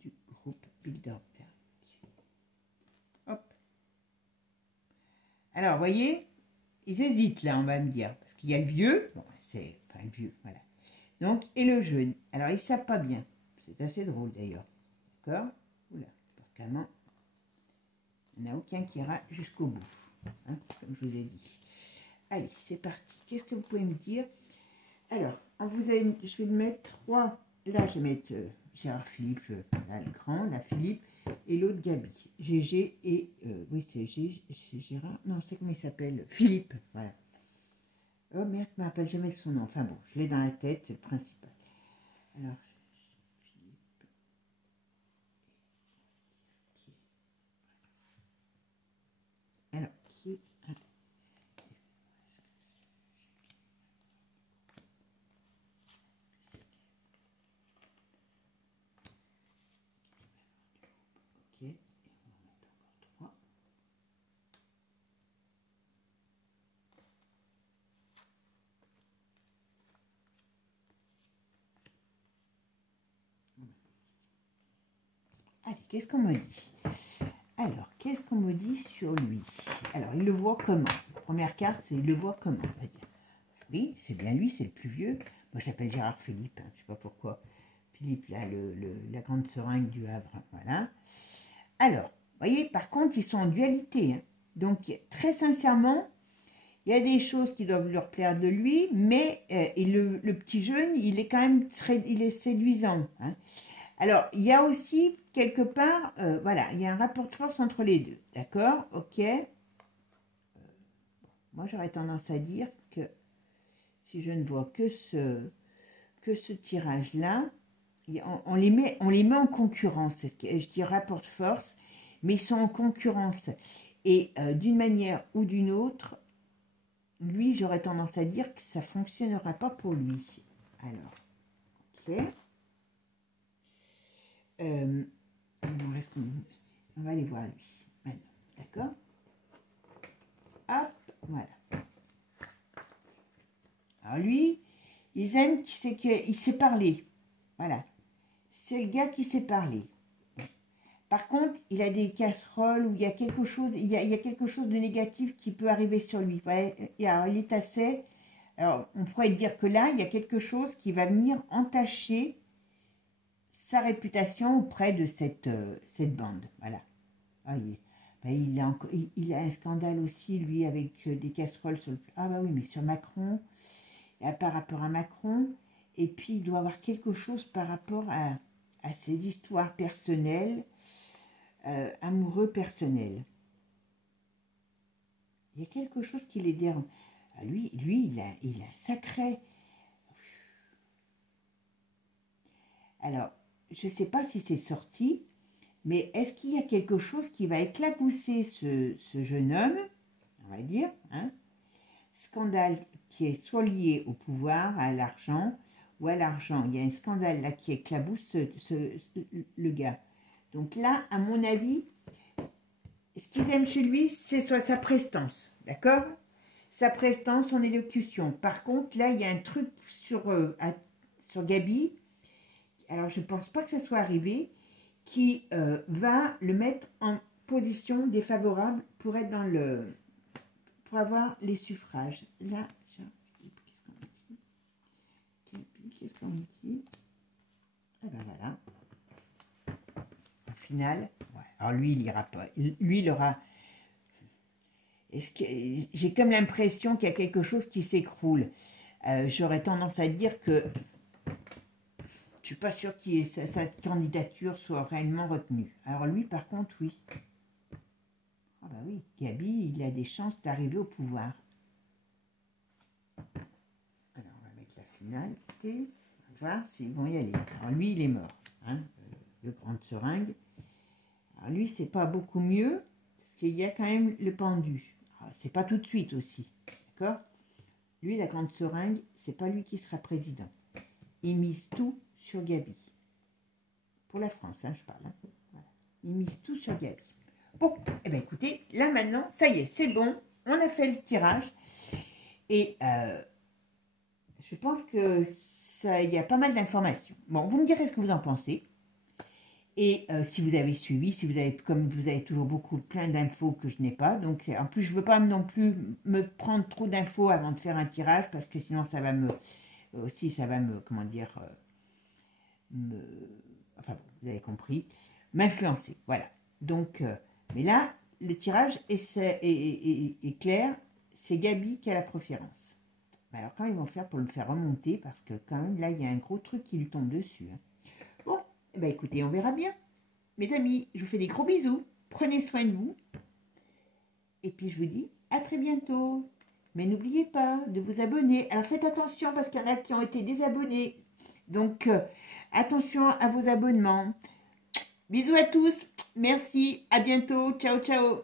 du groupe Bilderberg. Hop. Alors, vous voyez, ils hésitent là, on va me dire. Parce qu'il y a le vieux, bon, c'est pas le vieux, voilà. Donc, et le jeune. Alors, ils ne savent pas bien. C'est assez drôle d'ailleurs. D'accord? Oula, carrément, il n'y en a aucun qui ira jusqu'au bout. Hein, comme je vous ai dit. Allez, c'est parti. Qu'est-ce que vous pouvez me dire? Alors, je vais mettre 3. Là, je vais mettre Gérard Philippe, là, le grand, là, Philippe. Et l'autre Gabi, GG et... oui, c'est Gérard... Non, c'est comment il s'appelle? Philippe, voilà. Oh merde, je ne me rappelle jamais son nom. Enfin bon, je l'ai dans la tête, c'est le principal. Alors, Philippe... Alors, qui... Ok, et on va mettre encore 3. Allez, qu'est-ce qu'on me dit? Alors, qu'est-ce qu'on me dit sur lui? Alors, il le voit comment? La première carte, c'est il le voit comment, on va dire. Oui, c'est bien lui, c'est le plus vieux. Moi, je l'appelle Gérard Philippe, hein, je ne sais pas pourquoi. Philippe, là, la grande seringue du Havre, voilà. Alors, vous voyez, par contre, ils sont en dualité. Hein. Donc, très sincèrement, Il y a des choses qui doivent leur plaire de lui, mais et le petit jeune, il est quand même il est séduisant. Hein. Alors, il y a aussi, quelque part, voilà, il y a un rapport de force entre les deux. D'accord? Ok. Moi, j'aurais tendance à dire que si je ne vois que ce tirage-là, on les met en concurrence. Je dis rapport de force, mais ils sont en concurrence. Et d'une manière ou d'une autre, lui, j'aurais tendance à dire que ça ne fonctionnera pas pour lui. Alors, ok. On va aller voir lui maintenant. D'accord? Hop, voilà. Alors lui, ils aiment qu'il sait parler. Voilà. C'est le gars qui sait parler. Par contre, il a des casseroles où il y a quelque chose, il y a quelque chose de négatif qui peut arriver sur lui. Ouais, alors, il est assez. Alors, on pourrait dire que là, il y a quelque chose qui va venir entacher sa réputation auprès de cette bande. Voilà. Ah, il a un scandale aussi, lui, avec des casseroles sur le... Ah bah oui, mais sur Macron, par rapport à Macron, et puis il doit avoir quelque chose par rapport à ses histoires personnelles, amoureux personnels. Il y a quelque chose qui les dérange. Ah, lui il a sacré... Alors, je ne sais pas si c'est sorti, mais est-ce qu'il y a quelque chose qui va éclabousser ce jeune homme, on va dire, hein, scandale qui est soit lié au pouvoir, à l'argent, ou à l'argent. Il y a un scandale là qui éclabousse le gars. Donc là, à mon avis, ce qu'ils aiment chez lui, c'est sa prestance, d'accord? Sa prestance, son élocution. Par contre, là, il y a un truc sur Gabi, alors je ne pense pas que ça soit arrivé, qui va le mettre en position défavorable pour être dans pour avoir les suffrages. Là, qu'est-ce qu'on dit? Ah ben voilà. Au final, ouais. Alors lui, il ira pas. Lui, il aura... J'ai comme l'impression qu'il y a quelque chose qui s'écroule. J'aurais tendance à dire que je suis pas sûre que sa candidature soit réellement retenue. Alors lui, par contre, oui. Ah bah oui, Gabi, il a des chances d'arriver au pouvoir. Alors, on va mettre la finalité. On va voir s'ils vont y aller. Alors lui, il est mort. Hein, le grande seringue. Alors lui, c'est pas beaucoup mieux, parce qu'il y a quand même le pendu. C'est pas tout de suite aussi. D'accord? Lui, la grande seringue, c'est pas lui qui sera président. Il mise tout sur Gabi. Pour la France, hein, je parle. Hein. Voilà. Il mise tout sur Gabi. Bon, eh bien écoutez, là maintenant, ça y est, c'est bon. On a fait le tirage. Et je pense que il y a pas mal d'informations. Bon, vous me direz ce que vous en pensez. Et si vous avez suivi, comme vous avez toujours plein d'infos que je n'ai pas. Donc, en plus, je ne veux pas non plus me prendre trop d'infos avant de faire un tirage, parce que sinon, ça va me... comment dire... enfin, bon, vous avez compris. M'influencer, voilà. Donc, mais là, le tirage est clair. C'est Gabi qui a la préférence. Alors, quand ils vont faire pour le faire remonter, parce que quand même, là, il y a un gros truc qui lui tombe dessus. Hein. Bon, eh bien, écoutez, on verra bien. Mes amis, je vous fais des gros bisous. Prenez soin de vous. Et puis, je vous dis à très bientôt. Mais n'oubliez pas de vous abonner. Alors, faites attention parce qu'il y en a qui ont été désabonnés. Donc, attention à vos abonnements. Bisous à tous. Merci. À bientôt. Ciao, ciao.